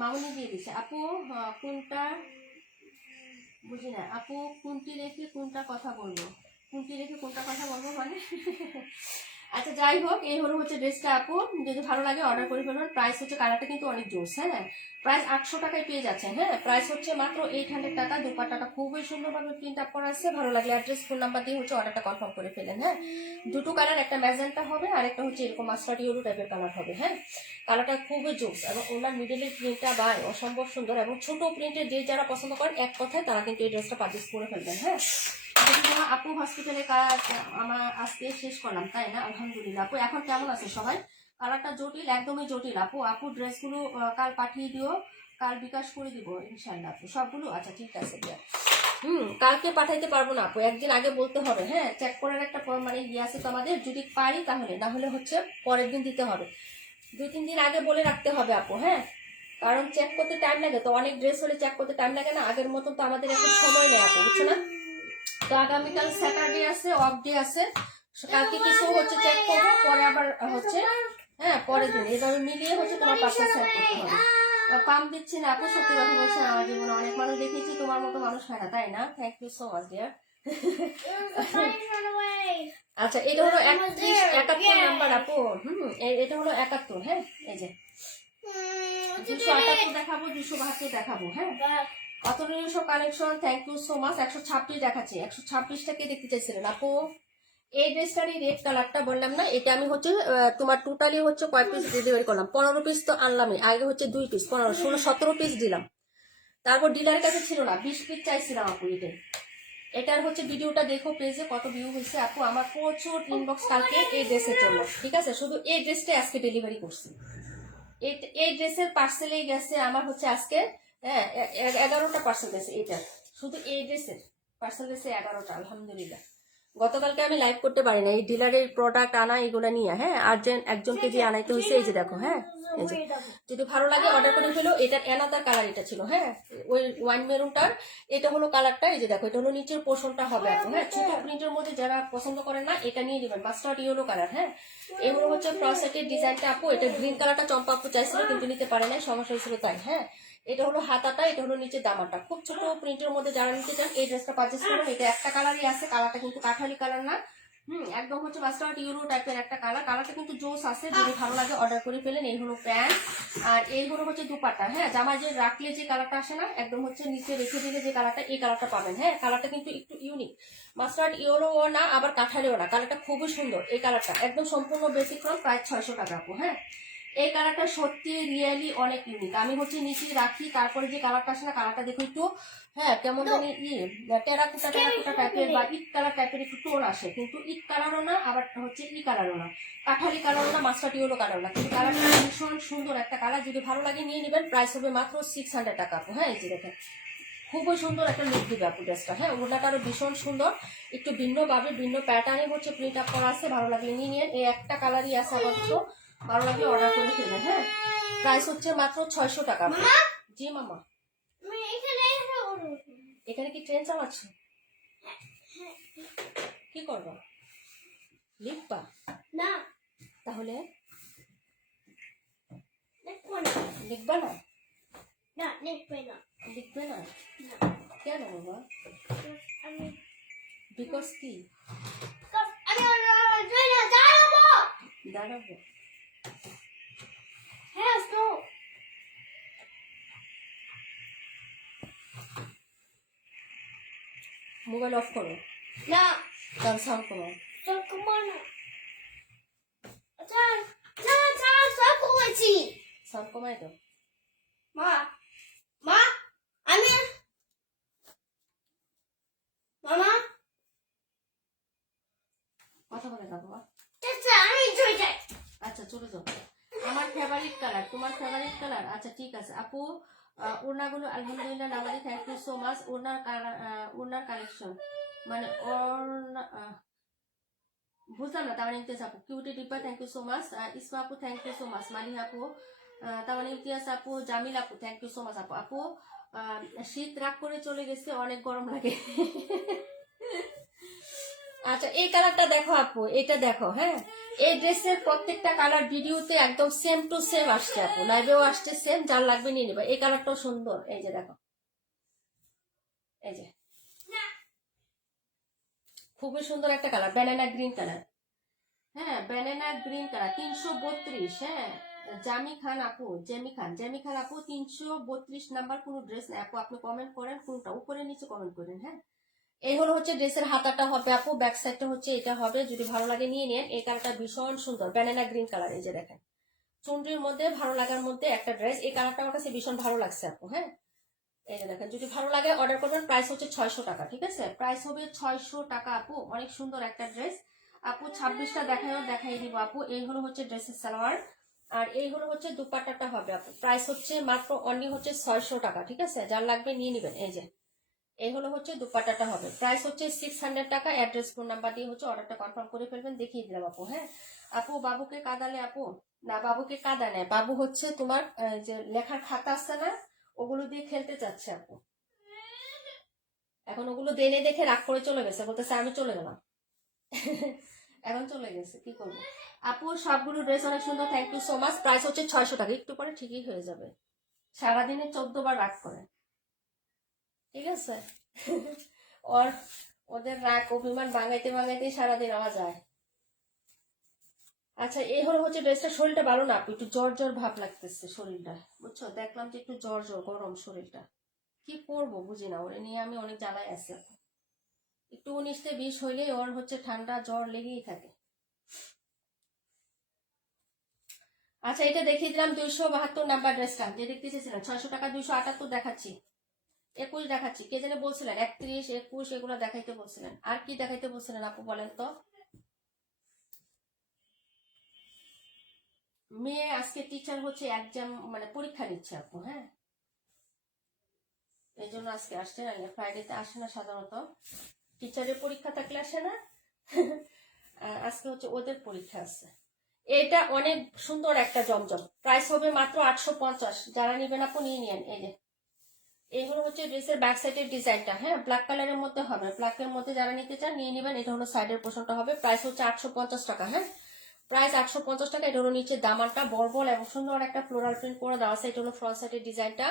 মামুনি দিয়ে দিচ্ছে আপু। কোনটা বুঝি না আপু, কোনটি রেখে কোনটা কথা বলবো? কোনটি রেখে কোনটা কথা বলবো মানে? আচ্ছা যাই হোক, এই হলো হচ্ছে ড্রেসটা আপু, যদি ভালো লাগে অর্ডার করে ফেলবেন। প্রাইস হচ্ছে, কালারটা কিন্তু অনেক জোস। হ্যাঁ, প্রাইস 800 টাকায় পেয়ে যাচ্ছেন। হ্যাঁ, প্রাইস হচ্ছে মাত্র 800 টাকা। দুপাট্টাটা খুবই সুন্দরভাবে প্রিন্ট আপ করা আছে। ভালো লাগলে অ্যাড্রেস, ফোন নাম্বার দিয়ে হচ্ছে অর্ডারটা কনফার্ম করে ফেলেন। হ্যাঁ, দুটো কালার, একটা ম্যাজেন্টা হবে আর একটা হচ্ছে এরকম মাস্টার্ড ইয়েলো টাইপের কালার হবে। হ্যাঁ, কালারটা খুবই জোস, এবং ওনার মিডলের প্রিন্টটা বা অসম্ভব সুন্দর, এবং ছোট প্রিন্টের যে যারা পছন্দ করেন এক কথায় তারা কিন্তু এই ড্রেসটা পারচেস করে ফেলবেন। হ্যাঁ, আপু হসপিটালে কাজ আমার আজকে শেষ করলাম, তাই না? আলহামদুলিল্লাহ আপু। এখন কেমন আছে সবাই? কালারটা জটিল, একদমই জটিল আপু। আপু ড্রেসগুলো কাল পাঠিয়ে দিও, কাল বিকাশ করে দিব ইনশাল্লাহ আপু সবগুলো। আচ্ছা ঠিক আছে দিয়া। কালকে পাঠাইতে পারবো না আপু, একদিন আগে বলতে হবে। হ্যাঁ, চেক করার একটা মানে ইয়ে আছে তো আমাদের, যদি পারি তাহলে, না হলে হচ্ছে পরের দিন দিতে হবে। 2-3 দিন আগে বলে রাখতে হবে আপু। হ্যাঁ, কারণ চেক করতে টাইম লাগে তো, অনেক ড্রেস হলে চেক করতে টাইম লাগে না। আগের মতন তো আমাদের এখন সময় নেই আপু, বুঝছো না? তো আগামীকাল স্যাটারডে আছে, অফ ডে আছে। কালকে কিছু হচ্ছে চেক করবো, পরে আবার হচ্ছে হ্যাঁ পরের দিন এভাবে মিলিয়ে হচ্ছে তোমার পাশে সেট করতে হবে। পাম দিচ্ছি না আপু, সত্যি কথা বলছি, আমার জীবনে অনেক মানুষ দেখেছি, তোমার মতো মানুষ হয় না, তাই না? Thank you so much dear. আচ্ছা, এটা হলো 71 নাম্বার আপু। এটা হলো 71। হ্যাঁ, এই যে 278 দেখাবো, 272 দেখাবো। হ্যাঁ, Atonish collection, thank you so much. 126 দেখাচ্ছি। 126টা কে দেখতে চাইছিলেন আপু? এই ড্রেসটারই রেড কালারটা বললাম না, এটা আমি হচ্ছে তোমার টোটালি হচ্ছে কয় পিস ডেলিভারি করলাম? 15 পিস তো আনলামই। আগে হচ্ছে 2 পিস, 15, 16, 17 পিস দিলাম। তারপর ডিলারের কাছে ছিল না, 20 পিস চাইছিলাম আপু। এটার হচ্ছে ভিডিওটা দেখো পেজে, কত ভিউ হয়েছে আপু। আমার প্রচুর ইনবক্স কালকে এই ড্রেসের জন্য, ঠিক আছে? শুধু এই ড্রেসটা আজকে ডেলিভারি করছি। এই ড্রেসের পার্সেলেই গেছে আমার হচ্ছে আজকে, হ্যাঁ, 11টা পার্সেল গেছে। এটা শুধু এই ড্রেসের পার্সেল ড্রেসে 11টা আলহামদুলিল্লাহ। গতকালকে আমি লাইভ করতে পারি না, এই ডিলারের প্রোডাক্ট আনা এগুলো নিয়ে। হ্যাঁ, আর একজনকে দিয়ে আনাইতে হয়েছে। এই যে দেখো, হ্যাঁ এই যে, যদি ভালো লাগে অর্ডার করে ফেলো। এটার অ্যানাদার কালার এটা ছিল, হ্যাঁ ওই ওয়াইন মেরুনটার, এটা হলো কালারটা। এই যে দেখো, এটা হলো নিচের পোর্শনটা হবে এখন। হ্যাঁ, ছোট প্রিন্টের মধ্যে যারা পছন্দ করেন না এটা নিয়ে নেবেন, মাস্টার্ড ইয়েলো কালার। হ্যাঁ, এগুলো হচ্ছে ক্রসেটের ডিজাইনটা আপু। এটা গ্রিন কালারটা চম্পা আপু চাইছিল কিন্তু নিতে পারে নাই, সমস্যা হয়েছিল তাই। হ্যাঁ, এটা হলো হাতাটা, এটা হলো নিচে দামাটা। খুব ছোট প্রিন্টের মধ্যে যারা নিতে চান এই ড্রেসটা পারচেস করুন। এটা একটা কালারই আছে, কালারটা কিন্তু কাঠালি কালার না। একদম হচ্ছে মাস্টার্ড ইউরো টাইপের একটা কালার। কালারটা কিন্তু জোস আছে, যদি ভালো লাগে অর্ডার করে ফেলেন। এই হলো প্যান্ট, আর এই হলো হচ্ছে দুপাট্টা। হ্যাঁ, জামা যে রাখলে যে কালারটা আসে না, একদম হচ্ছে নিচে রেখে দিলে যে কালারটা, এই কালারটা পাবেন। হ্যাঁ, কালারটা কিন্তু একটু ইউনিক, মাস্টার্ড ইউরোও না আবার কাঠালিও না, কালারটা খুবই সুন্দর। এই কালারটা একদম সম্পূর্ণ ব্যতিক্রম, প্রায় 600 টাকা আপু। হ্যাঁ, এই কালারটা সত্যি রিয়েলি অনেক ইউনিক। আমি হচ্ছে নিচে রাখি, তারপরে যে কালারটা আসে না, কালারটা দেখো একটু, হ্যাঁ কেমন জানি টেরাকুটা টাইপের বা ইট কালার টাইপের একটু টোন আসে, কিন্তু ইট কালারও না আবার হচ্ছে ই কালারও না, কাঠালি কালারও না, মাস্টার্ড ইয়েলো কালারও না, কিন্তু কালারটা ভীষণ সুন্দর একটা কালার। যদি ভালো লাগে নিয়ে নেবেন, প্রাইস হবে মাত্র 600 টাকা আপু। হ্যাঁ, এই যে দেখেন, খুবই সুন্দর একটা লুক দিবে আপু ড্রেসটা। হ্যাঁ, ওটাটা আরো ভীষণ সুন্দর, একটু ভিন্নভাবে ভিন্ন প্যাটার্নে হচ্ছে প্রিন্ট আপ করা আছে। ভালো লাগলে নিয়ে নিন, এই একটা কালারই আছে আপাতত, ভালো লাগলে অর্ডার করে ফেলেন। হ্যাঁ, প্রাইস হচ্ছে মাত্র 600 টাকা। জি মামা, এখানে কি ট্রেন চালাচ্ছ? কি করবো, লিখবা না? তাহলে লিখবা না? না লিখবে না। লিখবে না কেন বাবা? বিকজ কি? দাঁড়াবো। হ্যাঁ, মোবাইল অফ করো না, তার সাউন্ড কমাও। সাউন্ড কমাই দাও। মা মা আমি মামা কথা বলে না বাবা। আমি চলে যাই। আচ্ছা চলে যাও। আমার ফেভারিট কালার, তোমার ফেভারিট কালার। আচ্ছা ঠিক আছে আপু, ওড়নাগুলো আলহামদুলিল্লাহ নামাজি, থ্যাংক ইউ সো মাচ। ওড়নার কালেকশন মানে ওড়না বুঝলাম না। তার ইমতিয়াজ আপু, কিউটি ডিব্বা thank you so much. Isma আপু thank you so much. Maliha আপু, তার ইমতিয়াজ আপু, জামিল আপু থ্যাংক ইউ সো মাচ। আপু আপু শীত রাগ করে চলে গেছে, অনেক গরম লাগে। আচ্ছা এই কালারটা দেখো আপু, এটা দেখো। হ্যাঁ, এই ড্রেসের প্রত্যেকটা কালার ভিডিওতে একদম সেম টু সেম আসছে আপু, লাইভেও আসছে সেম। যার লাগবে নিয়ে নেবে। এই কালারটাও সুন্দর, এই যে দেখো, এই যে খুবই সুন্দর একটা কালার, ব্যানানা গ্রিন কালার। হ্যাঁ, ব্যানানা গ্রিন কালার 332। হ্যাঁ, জামি খান আপু, জেমি খান আপু 332 নাম্বার কোন ড্রেস না আপু, আপনি কমেন্ট করেন কোনটা, উপরে নিচে কমেন্ট করেন। হ্যাঁ, এই হলো হচ্ছে ড্রেসের হাতাটা হবে আপু, ব্যাক সাইডটা হচ্ছে এটা হবে। যদি ভালো লাগে নিয়ে নেন। এই কালারটা ভীষণ সুন্দর, ব্যানানা গ্রিন কালার। এই যে দেখেন, চুনরির মধ্যে ভালো লাগার মধ্যে একটা ড্রেস। এই কালারটা আমার কাছে ভীষণ ভালো লাগছে আপু। হ্যাঁ, এই যে দেখেন, যদি ভালো লাগে অর্ডার করবেন। প্রাইস হচ্ছে 600 টাকা। ঠিক আছে, প্রাইস হবে 600 টাকা আপু। অনেক সুন্দর একটা ড্রেস আপু। 26টা দেখাই দিব আপু। এই হলো হচ্ছে ড্রেসের সালোয়ার, আর এই হলো হচ্ছে দুপাট্টাটা হবে আপু। প্রাইস হচ্ছে মাত্র অনলি হচ্ছে 600 টাকা। ঠিক আছে, যার লাগবে নিয়ে নেবেন। এই যে এই হলো হচ্ছে দুপাট্টাটা হবে, প্রাইস হচ্ছে 600 টাকা। অ্যাড্রেস ফোন নাম্বার দিয়ে হচ্ছে অর্ডারটা কনফার্ম করে ফেলবেন। দেখিয়ে দিলাম আপু। হ্যাঁ আপু, বাবুকে কাঁদালে আপু? না, বাবুকে কাঁদা নেয়। বাবু হচ্ছে তোমার যে লেখার খাতা আছে না, ওগুলো দিয়ে খেলতে চাচ্ছে আপু। এখন ওগুলো দেনে দেখে রাগ করে চলে গেছে, বলতেছে আমি চলে গেলাম। এখন চলে গেছে, কি করবো আপু। সবগুলো ড্রেস অনেক সুন্দর, thank you so much. Price হচ্ছে 600 টাকা। একটু পরে ঠিকই হয়ে যাবে, সারাদিনে 14 বার রাগ করে। ঠিক আছে, ওদের রাগ অভিমান ভাঙাইতে সারাদিন আমার যায়। আচ্ছা এই হলো হচ্ছে ড্রেসটা। শরীরটা ভালো না আপু, একটু জ্বর জ্বর ভাব লাগতেছে শরীরটা, বুঝছো? দেখলাম যে একটু জ্বর জ্বর গরম শরীরটা, কি করবো বুঝি না। ওরে নিয়ে আমি অনেক জ্বালায় আছি। একটু 19-20 হইলে ওর হচ্ছে ঠান্ডা জ্বর লেগেই থাকে। আচ্ছা এটা দেখিয়ে দিলাম 272 নাম্বার ড্রেসটা, যে দেখতে চেয়েছিলেন। 600 টাকা 278 দেখাচ্ছি, 21 দেখাচ্ছি। কে যেন বলছিলেন 31, 21 এগুলো দেখাইতে বলছিলেন। আর কি দেখাইতে বলছিলেন আপু বলেন তো? মেয়ে আজকে টিচার হচ্ছে এক্সাম মানে পরীক্ষা নিচ্ছে আপু। হ্যাঁ, এই জন্য আজকে আসছে, না ফ্রাইডেতে আসে না সাধারণত, টিচারের পরীক্ষা থাকলে আসে না। আজকে হচ্ছে ওদের পরীক্ষা আছে। এটা অনেক সুন্দর একটা জমজম, প্রাইস হবে মাত্র 850। যারা নিবেন আপু নিয়ে নিন। এই যে এইগুলো হচ্ছে ড্রেসের ব্যাক সাইডের ডিজাইনটা, হ্যাঁ ব্ল্যাক কালারের মধ্যে হবে, ব্ল্যাকের মধ্যে যারা নিতে চান নিয়ে নেবেন। এটা হলো সাইডের পোর্শনটা হবে, প্রাইস হচ্ছে 850 টাকা। হ্যাঁ প্রাইস 850 টাকা। এটা হলো নিচে দামানটা বর্বল এবং সুন্দর একটা ফ্লোরাল প্রিন্ট করে দেওয়া আছে। এটা হলো ফ্রন্ট সাইডের ডিজাইনটা,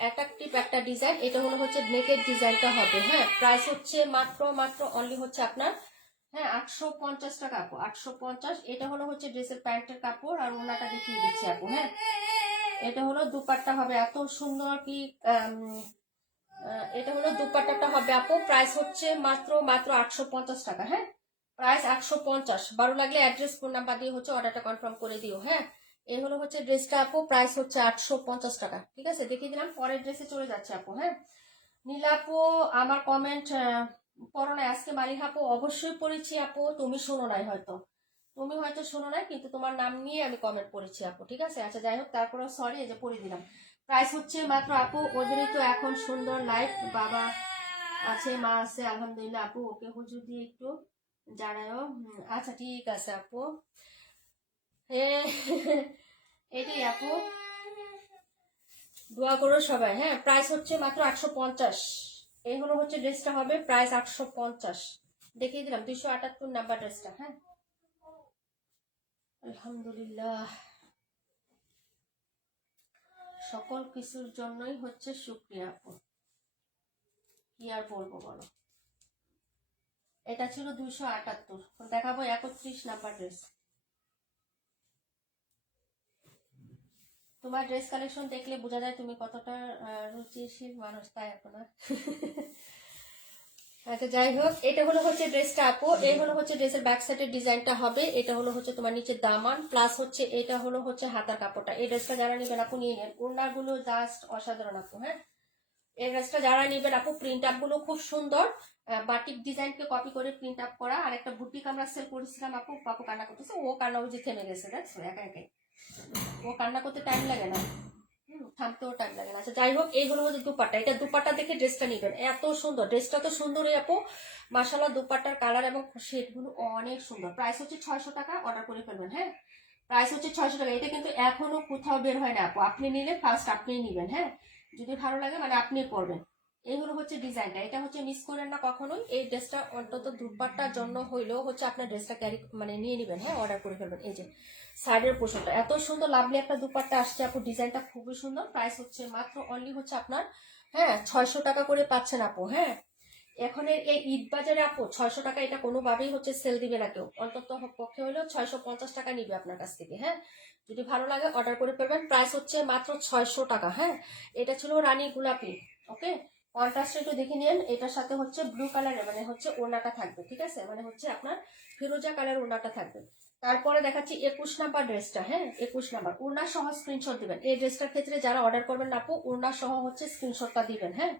অ্যাট্রাকটিভ একটা ডিজাইন। এটা হলো হচ্ছে নেকের ডিজাইনটা হবে। হ্যাঁ প্রাইস হচ্ছে মাত্র অনলি হচ্ছে আপনার, হ্যাঁ 850 টাকা আপু, 850। এটা হলো হচ্ছে ড্রেসের প্যান্টের কাপড়, আর ওনাটা দেখিয়ে দিচ্ছি আপু। হ্যাঁ এটা হলো দুপাট্টা হবে, এত সুন্দর কি এটা হলো দুপাট্টাটা হবে আপু, প্রাইস হচ্ছে মাত্র 850 টাকা। হ্যাঁ প্রাইস 850। ভালো লাগলে অ্যাড্রেস ফোন নাম্বার দিয়ে হচ্ছে অর্ডারটা কনফার্ম করে দিও। হ্যাঁ এই হলো হচ্ছে ড্রেসটা আপু, প্রাইস হচ্ছে 850 টাকা। ঠিক আছে দেখিয়ে দিলাম, পরের ড্রেসে চলে যাচ্ছে আপু। হ্যাঁ নীলা আপু আমার কমেন্ট পড়ো না আজকে, মালিহা আপু অবশ্যই পড়েছি আপু, তুমি শোনো নাই হয়তো, তুমি হয়তো শোনো নাই, কিন্তু তোমার নাম নিয়ে আমি কমেন্ট করেছি আপু। ঠিক আছে আচ্ছা যাই হোক, তারপরেও সরি এই যে পড়ে দিলাম। প্রাইস হচ্ছে মাত্র আপু, ওদেরই তো এখন সুন্দর লাইফ, বাবা আছে মা আছে আলহামদুলিল্লাহ আপু, ওকে হুজুর দিয়ে একটু জানাও। আচ্ছা ঠিক আছে আপু। এটাই আপু, দোয়া করো সবাই। হ্যাঁ প্রাইস হচ্ছে মাত্র 850। এই হলো হচ্ছে ড্রেসটা হবে, প্রাইস 850 দেখিয়ে দিলাম। 278 নাম্বার ড্রেসটা। হ্যাঁ আলহামদুলিল্লাহ, সকল কিছুর জন্যই হচ্ছে শুক্রিয়া আপু, কি আর বলবো বলো। এটা ছিল 278, দেখাবো 31 নাম্বার ড্রেস। তোমার ড্রেস কালেকশন দেখলে বোঝা যায় তুমি কতটা রুচিশীল মানুষ, তাই আপনার। আচ্ছা যাই হোক, এটা হলো হচ্ছে ড্রেসটা আপু, এই হলো হচ্ছে ড্রেসের ব্যাক সাইডের ডিজাইনটা হবে। এটা হলো হচ্ছে তোমার নিচে দামান, প্লাস হচ্ছে এটা হলো হচ্ছে হাতার কাপড়টা। এই ড্রেসটা যারা নিবেন আপু নিয়ে নেন, ওড়নাগুলো জাস্ট অসাধারণ আপু। হ্যাঁ এই ড্রেসটা যারা নিবেন আপু, প্রিন্ট আপ গুলো খুব সুন্দর, বাটিক ডিজাইনকে কপি করে প্রিন্ট আপ করা। আর একটা বুটিক আমরা সেল করেছিলাম আপু, পাপু কান্না করতেছে, ও কান্না ওই যে থেমে গেছে, দেখছো একা একাই, ও কান্না করতে টাইম লাগে না, থামতেও টাইম লাগে না। আচ্ছা যাই হোক, এই হলো হচ্ছে দুপাট্টা, এটা দুপাট্টা দেখে ড্রেসটা নিবেন, এত সুন্দর ড্রেসটা, তো সুন্দরই আপু মাশাআল্লাহ। দুপাট্টার কালার এবং শেড গুলো অনেক সুন্দর। প্রাইস হচ্ছে 600 টাকা, অর্ডার করে ফেলবেন। হ্যাঁ প্রাইস হচ্ছে 600 টাকা। এটা কিন্তু এখনো কোথাও বের হয় না আপু, আপনি নিলে ফার্স্ট আপনিই নিবেন। হ্যাঁ যদি ভালো লাগে মানে আপনি পরবেন। এই হলো হচ্ছে ডিজাইনটা, এটা হচ্ছে মিস করেন না কখনোই। এই ড্রেসটা অন্তত দুপাট্টার জন্য হইলেও হচ্ছে আপনার ড্রেসটা ক্যারি মানে নিয়ে নিবেন। হ্যাঁ অর্ডার করে ফেলবেন। এই যে সাইডের পোর্শনটা এত সুন্দর লাভলি একটা দুপাট্টা আসছে আপু, ডিজাইনটা খুবই সুন্দর। প্রাইস হচ্ছে মাত্র অনলি হচ্ছে আপনার, হ্যাঁ 600 টাকা করে পাচ্ছেন আপু। হ্যাঁ এখন এই ঈদ বাজারে আপু 600 টাকা এটা কোনোভাবেই হচ্ছে সেল দিবে না কেউ, অন্তত পক্ষে হলেও 650 টাকা নিবে আপনার কাছ থেকে। হ্যাঁ যদি ভালো লাগে অর্ডার করে ফেলবেন, প্রাইস হচ্ছে মাত্র 600 টাকা। হ্যাঁ এটা ছিল রানী গোলাপি। ওকে কন্ট্রাস্ট একটু দেখে নিন, এটার সাথে হচ্ছে ব্লু কালারের মানে হচ্ছে ওড়নাটা থাকবে। ঠিক আছে মানে হচ্ছে আপনার ফিরোজা কালার ওড়নাটা থাকবে। তারপরে দেখাচ্ছি 21 নাম্বার ড্রেসটা। হ্যাঁ 21 নাম্বার, ওড়না সহ স্ক্রিনশট দিবেন। এই ড্রেসটার ক্ষেত্রে যারা অর্ডার করবেন আপু, ওড়না সহ হচ্ছে স্ক্রিনশটটা দিবেন। হ্যাঁ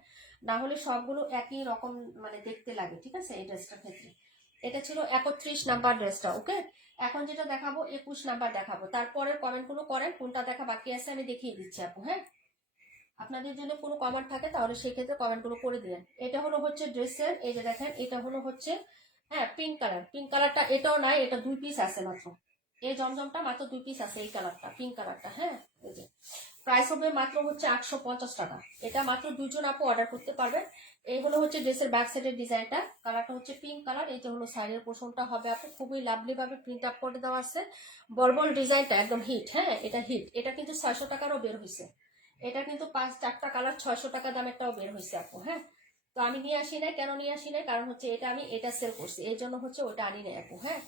না হলে সবগুলো একই রকম মানে দেখতে লাগে। ঠিক আছে এই ড্রেসটার ক্ষেত্রে এটা ছিল 31 নাম্বার ড্রেসটা। ওকে এখন যেটা দেখাবো 21 নাম্বার দেখাবো, তারপরের কমেন্টগুলো করেন কোনটা দেখা বাকি আছে আমি দেখিয়ে দিচ্ছি আপু। হ্যাঁ আপনাদের জন্য কোনো কমেন্ট থাকে তাহলে সেই ক্ষেত্রে কমেন্টগুলো করে দিলেন। এটা হলো হচ্ছে ড্রেসের, এই যে দেখেন এটা হলো হচ্ছে, হ্যাঁ পিঙ্ক কালার, পিঙ্ক কালারটা এটাও নাই, এটা 2 পিস আছে মাত্র, এই জমজমটা মাত্র 2 পিস আছে, এই কালারটা পিঙ্ক কালারটা। হ্যাঁ এই যে প্রাইস হবে মাত্র হচ্ছে 850 টাকা। এটা মাত্র 2জন আপু অর্ডার করতে পারবেন। এই হলো হচ্ছে ড্রেসের ব্যাক সাইডের ডিজাইনটা, কালারটা হচ্ছে পিঙ্ক কালার। এই যে হলো সাইডের পোর্শনটা হবে আপু, খুবই লাভলি ভাবে প্রিন্ট আপ করে দেওয়া আছে, বর্বল ডিজাইনটা একদম হিট। হ্যাঁ এটা হিট, এটা কিন্তু 600 টাকারও বের হয়েছে, এটা কিন্তু 4টা কালার 600 টাকা দামেরটাও বের হয়েছে আপু। হ্যাঁ তো আমি নিয়ে আসি নাই, কেন নিয়ে আসি নাই কারণ হচ্ছে এটা আমি এটা সেল করছি, এই জন্য হচ্ছে ওটা আনি নাই আপু। হ্যাঁ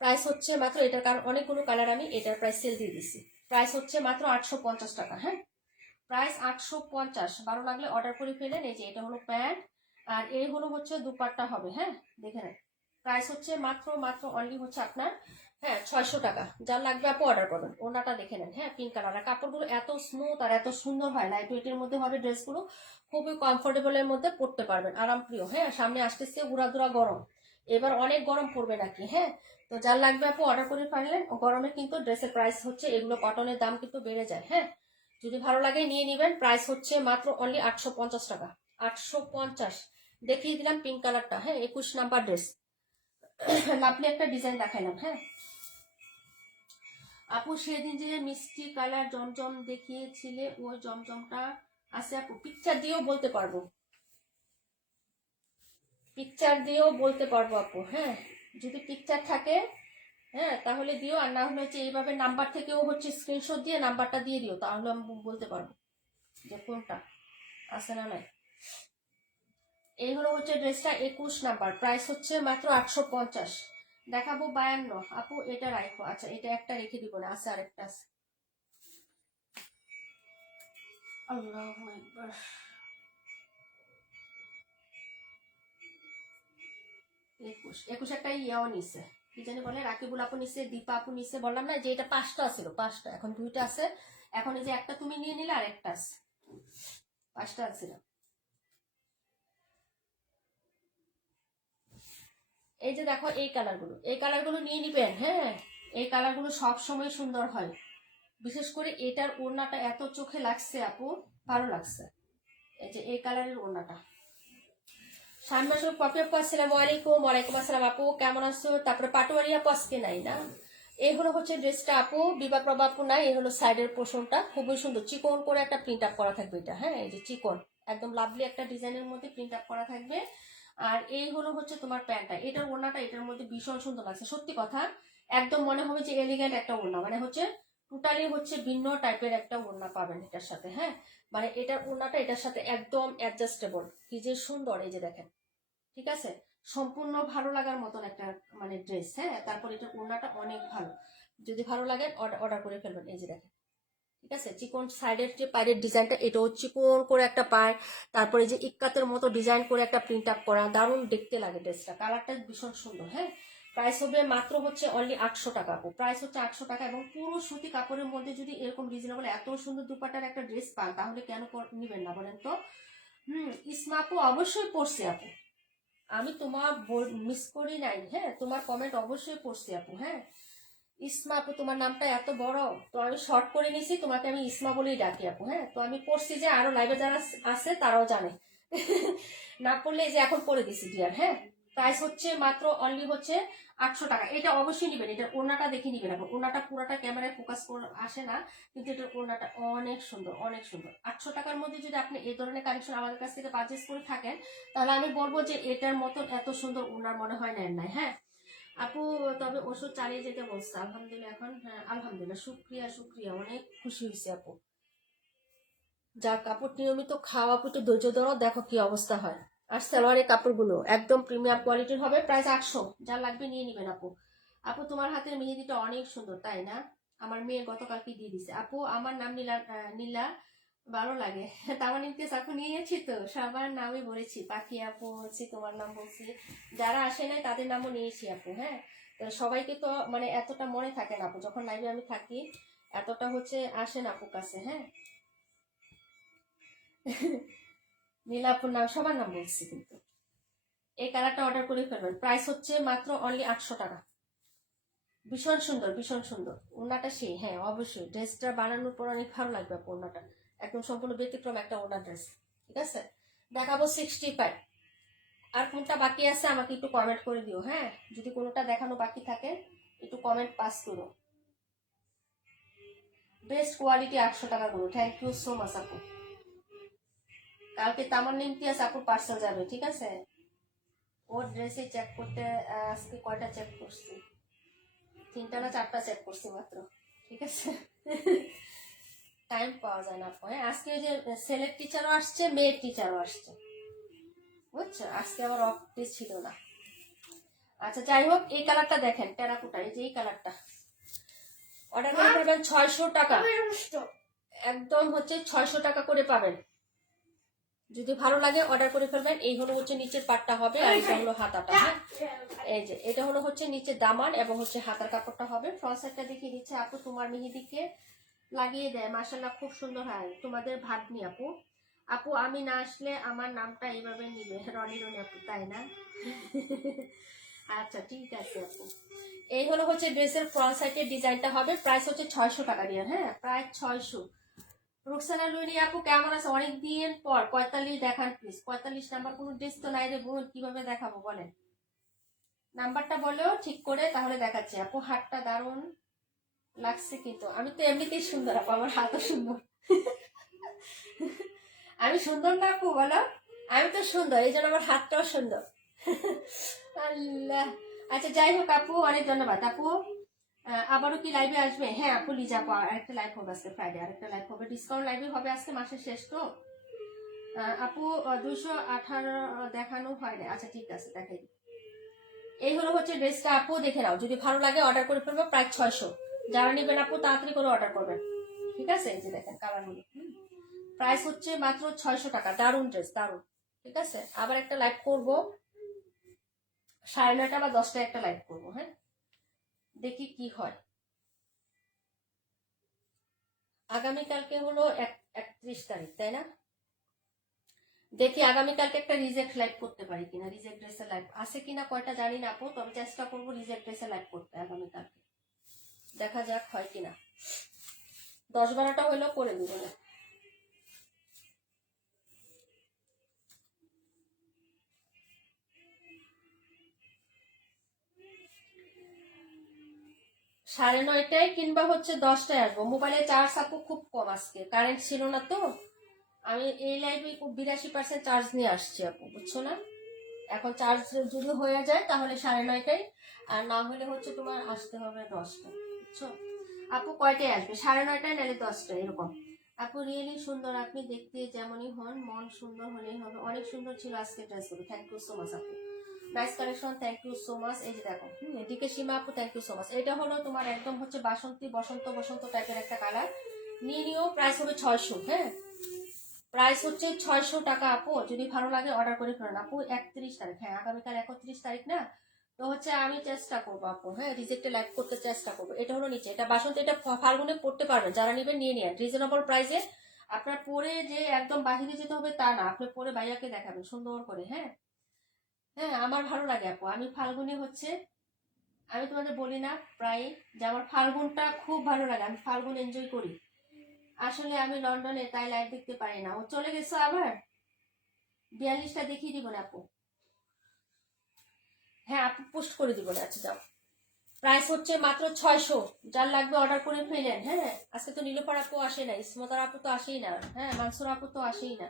প্রাইস হচ্ছে মাত্র এটার, কারণ অনেকগুলো কালার আমি এটার প্রাইস সেল দিয়ে দিছি। প্রাইস হচ্ছে মাত্র 850 টাকা। হ্যাঁ প্রাইস 850, ভালো লাগলে অর্ডার করে ফেলেন। এই যে এটা হলো প্যান্ট, আর এই হলো হচ্ছে দুপাট্টা হবে। হ্যাঁ দেখে নেন, প্রাইস হচ্ছে মাত্র অনলি হচ্ছে আপনার, হ্যাঁ 600 টাকা। যার লাগবে আপু অর্ডার করবেন। ওনাটা দেখে নেন, হ্যাঁ পিঙ্ক কালার, আর কাপড়গুলো এত স্মুথ আর এত সুন্দর হয়, লাইট ওয়েটের মধ্যে হবে ড্রেসগুলো, খুবই কমফোর্টেবলের মধ্যে পরতে পারবেন, আরামপ্রিয়। হ্যাঁ সামনে আসতেছে উড়াদুরা গরম, এবার অনেক গরম পড়বে নাকি। হ্যাঁ তো যার লাগবে আপু অর্ডার করে ফেললেন। গরমে কিন্তু ড্রেসের প্রাইস হচ্ছে, এগুলো কটনের দাম কিন্তু বেড়ে যায়। হ্যাঁ যদি ভালো লাগে নিয়ে নেবেন, প্রাইস হচ্ছে মাত্র অনলি 850 টাকা। 850 দেখিয়ে দিলাম পিঙ্ক কালারটা। হ্যাঁ 21 নাম্বার ড্রেস, লাভলি একটা ডিজাইন দেখাইলাম। হ্যাঁ আপু সেদিন যে মিষ্টি কালার জমজম দেখিয়েছিলে ওই জমজমটা আছে আপু? পিকচার দিয়েও বলতে পারবো, পিকচার দিয়েও বলতে পারবো আপু। হ্যাঁ যদি পিকচার থাকে হ্যাঁ তাহলে দিও, আর না হলে হচ্ছে এইভাবে নাম্বার থেকেও হচ্ছে স্ক্রিনশট দিয়ে নাম্বারটা দিয়ে দিও, তাহলে আমি বলতে পারবো যে কোনটা আছে না নাই। এই হলো হচ্ছে ড্রেসটা 21 নাম্বার, প্রাইস হচ্ছে মাত্র 850। দেখাবো 52 আপু, এটা রাখো। আচ্ছা এটা একটা রেখে দিব না, আছে আরেকটা আছে। আল্লাহু আকবার। 21 একটা ইয়াও নিছে, কি জানি বলে, রাকিবুল আপু নিছে, দীপা আপু নিছে। বললাম না যে এটা 5টা ছিল, 5টা, এখন 2টা আছে। এখন এই যে একটা তুমি নিয়ে নিলে আর একটা আছে, 5টা আছে। এই যে দেখো এই কালারগুলো, এই কালারগুলো নিয়ে নিবেন। হ্যাঁ এই কালারগুলো সব সময় সুন্দর হয়, বিশেষ করে এটার ওড়নাটা এত চোখে লাগছে আপু, ভালো লাগছে। এই যে এই কালারের ওড়নাটা। সামনে সব পপি আপু আসসালামু আলাইকুম। ওয়ালাইকুম আসসালাম আপু, কেমন আছো? তারপরে পাটোয়ারি আপু আজকে নাই না। এই হলো হচ্ছে ড্রেসটা আপু, বিবা প্রভা আপু নাই। এই হলো সাইডের পোর্শনটা, খুবই সুন্দর চিকন করে একটা প্রিন্ট আপ করা থাকবে এটা। হ্যাঁ এই যে চিকন একদম লাভলি একটা ডিজাইনের মধ্যে প্রিন্ট আপ করা থাকবে। আর এই হলো হচ্ছে তোমার প্যান্টটা, এটার ওড়নাটা এটার মধ্যে ভীষণ সুন্দর লাগছে, সত্যি কথা। একদম মনে হবে যে এলিগেন্ট একটা ওড়না, মানে হচ্ছে টোটালি হচ্ছে ভিন্ন টাইপের একটা ওড়না পাবেন এটার সাথে। হ্যাঁ মানে এটার ওড়নাটা এটার সাথে একদম অ্যাডজাস্টেবল, কি যে সুন্দর। এই যে দেখেন, ঠিক আছে, সম্পূর্ণ ভালো লাগার মতন একটা মানে ড্রেস। হ্যাঁ তারপর এটার ওড়নাটা অনেক ভালো, যদি ভালো লাগে অর্ডার করে ফেলবেন। এই যে দেখেন, ঠিক আছে, চিকন সাইডের যে পায়ের ডিজাইনটা এটাও চিকন করে একটা পায়, তারপরে যে ইক্কাতের মতো ডিজাইন করে একটা প্রিন্ট আপ করা, দারুণ দেখতে লাগে ড্রেসটা, কালারটা ভীষণ সুন্দর। হ্যাঁ প্রাইস হবে মাত্র হচ্ছে অনলি 800 টাকা আপু, প্রাইস হচ্ছে 800 টাকা। এবং পুরো সুতি কাপড়ের মধ্যে যদি এরকম রিজনেবল এত সুন্দর দুপাটার একটা ড্রেস পান তাহলে কেন নিবেন না বলেন তো। ইসমা আপু অবশ্যই পড়ছে আপু, আমি তোমার মিস করি নাই। হ্যাঁ তোমার কমেন্ট অবশ্যই পড়ছি আপু। হ্যাঁ ইসমা আপু, তোমার নামটা এত বড় তো আমি শর্ট করে নিছি, তোমাকে আমি ইসমা বলেই ডাকি আপু। হ্যাঁ তো আমি পড়ছি যে আরো লাইভে যারা আছে তারাও জানে, না পড়লে যে এখন পড়ে দিছি ডিয়ার। হ্যাঁ প্রাইস হচ্ছে মাত্র অনলি হচ্ছে 800 টাকা। এটা অবশ্যই নিবেন, এটার ওড়নাটা দেখে নিবেন আপু, ওড়নাটা পুরোটা ক্যামেরায় ফোকাস আসে না, কিন্তু এটার ওড়নাটা অনেক সুন্দর, অনেক সুন্দর। 800 টাকার মধ্যে যদি আপনি এই ধরনের কালেকশন আমাদের কাছ থেকে পারচেস করে থাকেন তাহলে আমি বলবো যে এটার মতন এত সুন্দর ওড়নার মনে হয় নেন নাই। হ্যাঁ আপু তবে ওষুধ চালিয়ে যেতে বলছে, আলহামদুলিল্লাহ এখন। হ্যাঁ আলহামদুলিল্লাহ, শুক্রিয়া শুক্রিয়া, অনেক খুশি হয়েছে আপু। যা কাপড় নিয়মিত খাওয়া আপু, একটু ধৈর্য ধরো, দেখো কি অবস্থা হয়। আর সালোয়ারের কাপড়গুলো একদম প্রিমিয়াম কোয়ালিটির হবে, প্রাইস 800, যা লাগবে নিয়ে নিবেন আপু। আপু তোমার হাতের মেহেদিটা অনেক সুন্দর, তাই না? আমার মেয়ে গতকালকে দিয়ে দিছে আপু। আমার নাম নীলা, নীলা ভালো লাগে। তারপর নিতে চাকু নিয়েছি তো সবার নামই বলেছি, পাখি আপু বলছি, তোমার নাম বলছি, যারা আসে নাই তাদের নামও নিয়েছি আপু। হ্যাঁ তো সবাইকে তো মানে এতটা মনে থাকে না আপু, যখন লাইভে আমি থাকি এতটা হচ্ছে আসে না আপুর কাছে। হ্যাঁ নীলাপুর নাম সবার নাম বলছি, কিন্তু এই কালারটা অর্ডার করে ফেলবেন, প্রাইস হচ্ছে মাত্র অনলি 800 টাকা। ভীষণ সুন্দর, ভীষণ সুন্দর ওড়নাটা সেই। হ্যাঁ অবশ্যই ড্রেসটা বানানোর পর অনেক ভালো লাগবে আপু, ওড়নাটা একদম সম্পূর্ণ ব্যতিক্রম একটা ওড়না ড্রেস। ঠিক আছে দেখাবো 65। আর কোনটা বাকি আছে আমাকে একটু কমেন্ট করে দিও। হ্যাঁ যদি কোনোটা দেখানো বাকি থাকে একটু কমেন্ট পাস করো। বেস্ট কোয়ালিটি 800 টাকা করো, থ্যাংক ইউ সো মাচ আপু। কালকে তামান্না ইমতিয়াজ আপুর পার্সেল যাবে, ঠিক আছে। ওর ড্রেসে চেক করতে আজকে কয়টা চেক করছি, 3টা না 4টা চেক করছি মাত্র, ঠিক আছে। টাইম পাওয়া যায় না। হ্যাঁ আজকে যে ছেলের টিচারও আসছে, মেয়ের টিচারও আসছে, বুঝছো, আজকে আবার অফ ডে ছিল না। আচ্ছা যাই হোক, এই কালারটা দেখেন টেরাকোটা, এই যে এই কালারটা অর্ডার করে পাবেন 600 টাকা, একদম হচ্ছে 600 টাকা করে পাবেন। যদি ভালো লাগে অর্ডার করে ফেলবেন। এই হলো হচ্ছে নিচের পাটটা হবে, আর এটা হলো হাতাটা। হ্যাঁ এই যে এটা হলো হচ্ছে নিচে দামান এবং হচ্ছে হাতার কাপড়টা হবে। ফ্রন্ট সাইডটা দেখিয়ে দিচ্ছে আপু, তোমার মেহেদিকে লাগিয়ে দেয় মাশাআল্লাহ, খুব সুন্দর হয় তোমাদের ভাগ্নি আপু। আপু আমি না আসলে আমার নামটা এইভাবে নিবে, রনি রনি আপু, তাই না? আচ্ছা ঠিক আছে আপু। এই হলো হচ্ছে ড্রেসের ফ্রন্ট সাইডের ডিজাইনটা হবে, প্রাইস হচ্ছে 600 টাকা দিয়ে। হ্যাঁ প্রায় 600। রুকসানা লুইনি আপু কেমন আছে? অনেকদিন পর 45 দেখান প্লিজ। 45 নাম্বার কোনো ড্রেস তো নাই রে বোন, কিভাবে দেখাবো বলেন? নাম্বারটা বলো ঠিক করে, তাহলে দেখাচ্ছি। আপু হাতটা দারুণ লাগছে, কিন্তু আমি তো এমনিতেই সুন্দর আপু, আমার হাতও সুন্দর। আমি সুন্দর না আপু বলো? আমি তো সুন্দর, এই জন্য আমার হাতটাও সুন্দর। আল্লাহ। আচ্ছা যাই হোক আপু, অনেক ধন্যবাদ আপু। আবারও কি লাইভে আসবে? হ্যাঁ আপু, লিজা আপু আরেকটা লাইভ হবে আজকে, ফ্রাইডে আরেকটা লাইভ হবে, ডিসকাউন্ট লাইভে হবে আজকে, মাসের শেষ তো। আপু 218 দেখানো হয় না। আচ্ছা ঠিক আছে, দেখাই দিই। এই হলো হচ্ছে ড্রেসটা আপু, দেখে নাও, যদি ভালো লাগে অর্ডার করে ফেলবো। প্রায় 600। যারা নেবেন আপু তাড়াতাড়ি করে অর্ডার করবেন, ঠিক আছে? এই যে দেখেন কালারগুলো, প্রাইস হচ্ছে মাত্র 600 টাকা। দারুণ ড্রেস, দারুণ। ঠিক আছে, আবার একটা লাইভ করবো 9:30 বা 10টায় একটা লাইভ করবো, হ্যাঁ, দেখি কি হয়। আগামীকালকে হলো 31 তারিখ, তাই না? দেখি আগামীকালকে একটা রিজেক্ট লাইভ করতে পারি কিনা, রিজেক্ট ড্রেসের লাইভ আছে কিনা কয়টা জানি না আপু, তবে চেষ্টা করবো রিজেক্ট ড্রেসের লাইভ করতে আগামীকালকে। দেখা যাক হয় কিনা, 10-12টা হলেও করে দিব না। সাড়ে 9টায় কিংবা হচ্ছে 10টায় আসবো। মোবাইলে চার্জ আপু খুব কম, আজকে কারেন্ট ছিল না তো। আমি এই লাইভে 82% চার্জ নিয়ে আসছি আপু, বুঝছো না? এখন চার্জ যদি হয়ে যায় তাহলে 9:30টায়, আর না হলে হচ্ছে তোমার আসতে হবে 10টায়, বুঝছো? আপু কয়টায় আসবে? 9:30টায় নাহলে 10টায়, এরকম। আপু রিয়েলি সুন্দর, আপনি দেখতে যেমনই হন, মন সুন্দর হলেই হবে। অনেক সুন্দর ছিল আজকে ড্রেসগুলো, থ্যাংক ইউ সো মাচ আপু। Nice collection, thank you so much. এই যে দেখো, এদিকে সীমা আপু, থ্যাংক ইউ সো মাচ। এটা হলো তোমার একদম হচ্ছে বাসন্তী বসন্ত বসন্ত টাইপের একটা কালার, নিয়ে নিও। প্রাইস হবে 600, হ্যাঁ, প্রাইস হচ্ছে 600 টাকা আপু। যদি ভালো লাগে অর্ডার করে ফেলেন আপু। 31 তারিখ, হ্যাঁ আগামীকাল 31 তারিখ না? তো হচ্ছে আমি চেষ্টা করবো আপু, হ্যাঁ, রিজেক্টে লাইভ করতে চেষ্টা করবো। এটা হলো নিচে, এটা বাসন্তী, এটা ফাল্গুনে পড়তে পারবেন, যারা নেবেন নিয়ে নিন রিজনেবল প্রাইসে। আপনার পরে যে একদম বাহিরে যেতে হবে তা না, আপনি পরে ভাইয়াকে দেখাবেন সুন্দর করে, হ্যাঁ। হ্যাঁ আমার ভালো লাগে আপু, আমি ফাল্গুনে হচ্ছে, আমি তোমাদের বলি না প্রায় যে আমার ফাল্গুনটা খুব ভালো লাগে, আমি ফাল্গুন এনজয় করি। আসলে আমি লন্ডনে, তাই লাইভ দেখতে পারি না। ও চলে গেছে আবার। 42টা দেখিয়ে দিব না আপু? হ্যাঁ আপু পোস্ট করে দিব না। আচ্ছা যাও। প্রাইস হচ্ছে মাত্র 600। যার লাগবে অর্ডার করে ফেলেন, হ্যাঁ। আজকে তো নীলোফার আপু আসে না, ইসমতার আপু তো আসেই না, হ্যাঁ, মানসুর আপু তো আসেই না।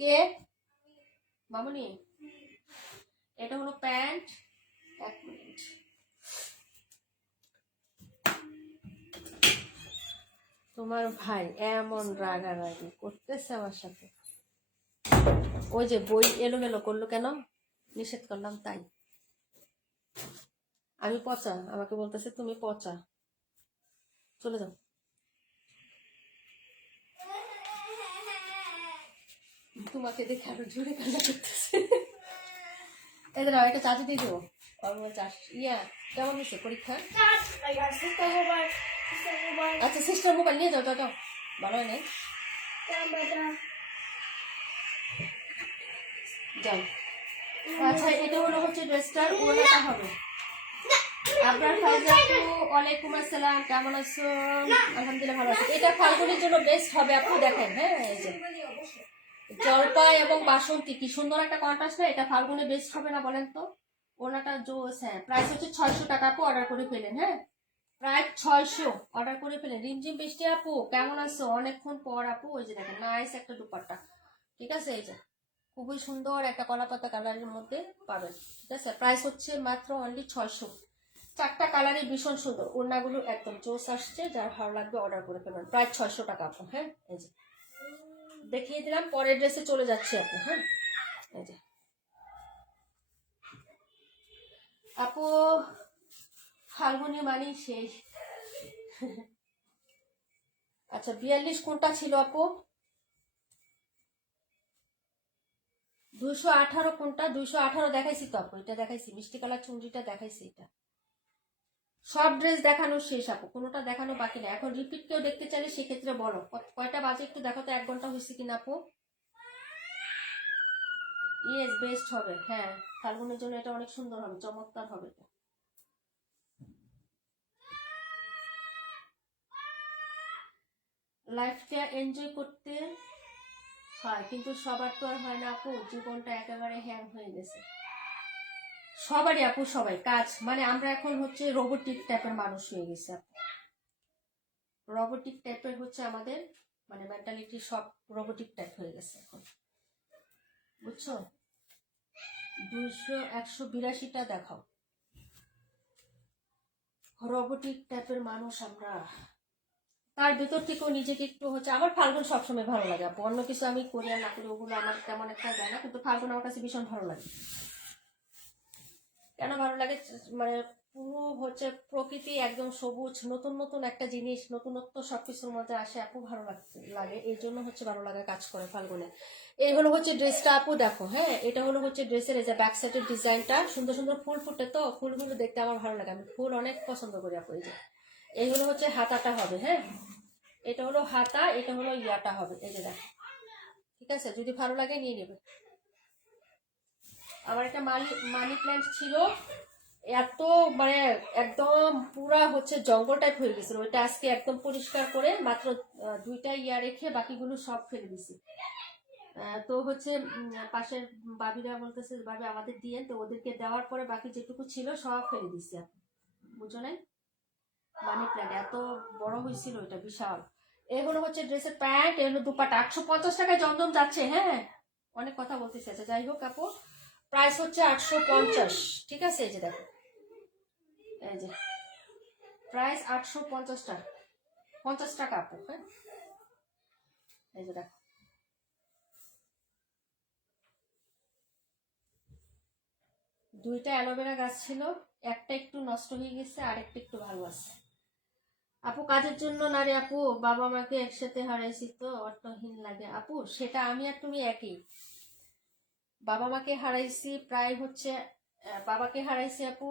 কে? মামুনি, এটা হলো প্যান্ট। 1 মিনিট। তোমার ভাই এমন রাগারাগি করতেছে আমার সাথে, ওই যে বই এলোমেলো করলো কেন? নিষেধ করলাম তাই। আমি পচা, আমাকে বলতেছে তুমি পচা, চলে যাও। তোমাকে দেখে আরো জোরে কান্না করতেছে। এদের একটা চাচু দিয়ে দেবো। ইয়া কেমন হয়েছে পরীক্ষা? আচ্ছা সিস্টার মোবাইল নিয়ে যাও, যাও যাও, ভালো হয় নাই, যাও। আচ্ছা এটা হলো হচ্ছে ড্রেসটার ওড়নাটা হবে। আপনার ফাইজাপু, ওয়ালাইকুম আসসালাম, কেমন আছো? আলহামদুলিল্লাহ ভালো আছি। এটা ফাল্গুনের জন্য বেস্ট হবে আপু, দেখেন, হ্যাঁ, এই যে জলপাই এবং বাসন্তী, কি সুন্দর একটা কন্ট্রাস্ট না? এটা ফাল্গুনে বেস্ট হবে না বলেন তো? ওনাটা জোস, হ্যাঁ। প্রাইস হচ্ছে 600 টাকা আপু, অর্ডার করে ফেলেন, হ্যাঁ, প্রায় 600, অর্ডার করে ফেলেন। রিমঝিম বৃষ্টি আপু কেমন আছো? অনেকক্ষণ পর আপু। ওই যে দেখেন নাইস একটা দুপাট্টা, ঠিক আছে, এই যে খুবই সুন্দর একটা কলাপাতা কালারের মধ্যে পাবেন, ঠিক আছে। প্রাইস হচ্ছে মাত্র অনলি 600। 4টা কালারই ভীষণ সুন্দর, ওড়নাগুলো একদম জোস আসছে, যার ভালো লাগবে অর্ডার করে ফেলবেন। প্রায় 600 টাকা আপু, হ্যাঁ। এই যে দেখিয়ে দিলাম, পরের ড্রেসে চলে যাচ্ছে আপু, হ্যাঁ। এই যে আপু ফাল্গুনি মানেই শেষ। আচ্ছা 42 কোনটা ছিল আপু? 218 কোনটা? 218 দেখাইছি তো আপু, এটা দেখাইছি, মিষ্টি কালার চুনরিটা দেখাইছি। এটা সব ড্রেস দেখানো শেষ আপু, কোনোটা দেখানো বাকি নেই। এখন রিপিট কেউ দেখতে চাইলে সেক্ষেত্রে বলো কয়টা বাজে একটু দেখো তো, 1 ঘন্টা হয়েছে কিনা আপু। ইয়েস বেস্ট হবে, হ্যাঁ, ফাল্গুনের জন্য এটা অনেক সুন্দর হবে, চমৎকার হবে এটা। লাইফটা এনজয় করতে হয়, কিন্তু সবার তো আর হয় না আপু, জীবনটা একেবারে হ্যাং হয়ে গেছে সবারই আপু, সবাই কাজ মানে আমরা এখন হচ্ছে রোবোটিক টাইপের মানুষ হয়ে গেছে আপু। রোবোটিক টাইপের হচ্ছে আমাদের মানে মেন্টালিটি, সব রোবোটিক টাইপ হয়ে গেছে এখন, বুঝছো? 182টা দেখাও, রোবোটিক টাইপের মানুষ আমরা। তার ভেতর থেকেও নিজেকে একটু হচ্ছে, আমার ফাল্গুন সবসময় ভালো লাগে আপু, অন্য কিছু আমি করি আর না করি ওগুলো আমার তেমন একটা যায় না, কিন্তু ফাল্গুন আমার কাছে ভীষণ ভালো লাগে। কেন ভালো লাগে? মানে পুরো হচ্ছে প্রকৃতি একদম সবুজ, নতুন নতুন একটা জিনিস, নতুনত্ব সবকিছুর মধ্যে আসে আপু, ভালো লাগে, এই জন্য হচ্ছে ভালো লাগা কাজ করে ফাল্গুনে। এই হলো হচ্ছে ড্রেসটা আপু, দেখো হ্যাঁ, এটা হলো হচ্ছে ড্রেসের এই যে ব্যাক সাইডের ডিজাইনটা, সুন্দর সুন্দর ফুল ফুটে, তো ফুলগুলো দেখতে আমার ভালো লাগে, আমি ফুল অনেক পছন্দ করি আপু। এই যে এই হলো হচ্ছে হাতাটা হবে, হ্যাঁ এটা হলো হাতা, এটা হলো ইয়াটা হবে, এই যে দেখো, ঠিক আছে? যদি ভালো লাগে নিয়ে নেবে। আমার একটা মানি প্ল্যান্ট ছিল, এত মানে একদম পুরা হচ্ছে জঙ্গল টাইপ হয়ে গেছিল, ওইটা আজকে একদম পরিষ্কার করে মাত্র 2টা ইয়া রেখে বাকিগুলো সব ফেলে দিছি। তো হচ্ছে পাশের বাবিরা বলতেছে ভাবি আমাদের দিয়ে, তো ওদেরকে দেওয়ার পরে বাকি যেটুকু ছিল সব ফেলে দিছি আপনি, বুঝো নাই? মানি প্ল্যান্ট এত বড় হয়েছিল, এটা বিশাল। এগুলো হচ্ছে ড্রেসের প্যান্ট, এগুলো দুপাটা 850 টাকায় জমজম যাচ্ছে, হ্যাঁ অনেক কথা বলতে চাইছে, যাই হোক আপু প্রাইস হচ্ছে 850, ঠিক আছে? এই যে দেখো, এই যে প্রাইস 850 টাকা, 50 টাকা আপু, হ্যাঁ এই যে দেখো, দুইটা অ্যালোভেরা গাছ ছিল, একটা একটু নষ্ট হয়ে গেছে আর একটা একটু ভালো আছে আপু। কাজের জন্য না রে আপু, বাবা মাকে একসাথে হারাইছি তো অর্থহীন লাগে আপু, সেটা আমি আর তুমি একই। বাবা মাকে হারাইছি প্রায় হচ্ছে, বাবাকে হারাইছি আপু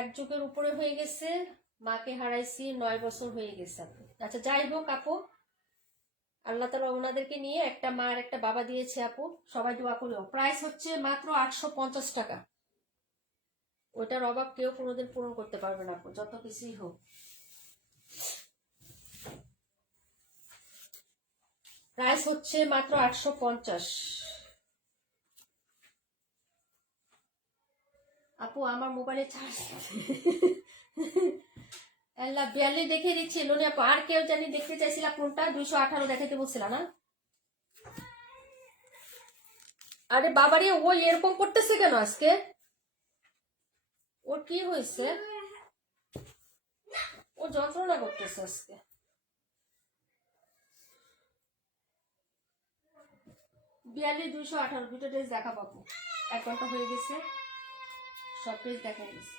1 যুগের উপরে হয়ে গেছে, মাকে হারাইছি 9 বছর হয়ে গেছে আপু। আচ্ছা যাই হোক আপু, আল্লাহ তালা ওনাদেরকে নিয়ে একটা মা আর একটা বাবা দিয়েছে আপু, সবাই দোয়া করিও। প্রাইস হচ্ছে মাত্র 850 টাকা, ওইটার অভাব কেউ কোনোদিন পূরণ করতে পারবে না আপু, যত কিছুই হোক। প্রাইস হচ্ছে মাত্র 850 আপু। আমার মোবাইলে চার্জ আল্লাহ 42 দেখে দিচ্ছি লোনি আপু, আর কেউ জানি দেখতে চাইছিলা কোনটা? 218 দেখাতে বলছিল না? আরে বাবারে, ও এরকম করতেছে কেন আজকে? ওর কি হয়েছে? ও যন্ত্রণা করতেছে আজকে। 42 218 দুটো ড্রেস দেখা পাবো, 1 ঘন্টা হয়ে গেছে, সব ড্রেস দেখা গেছে।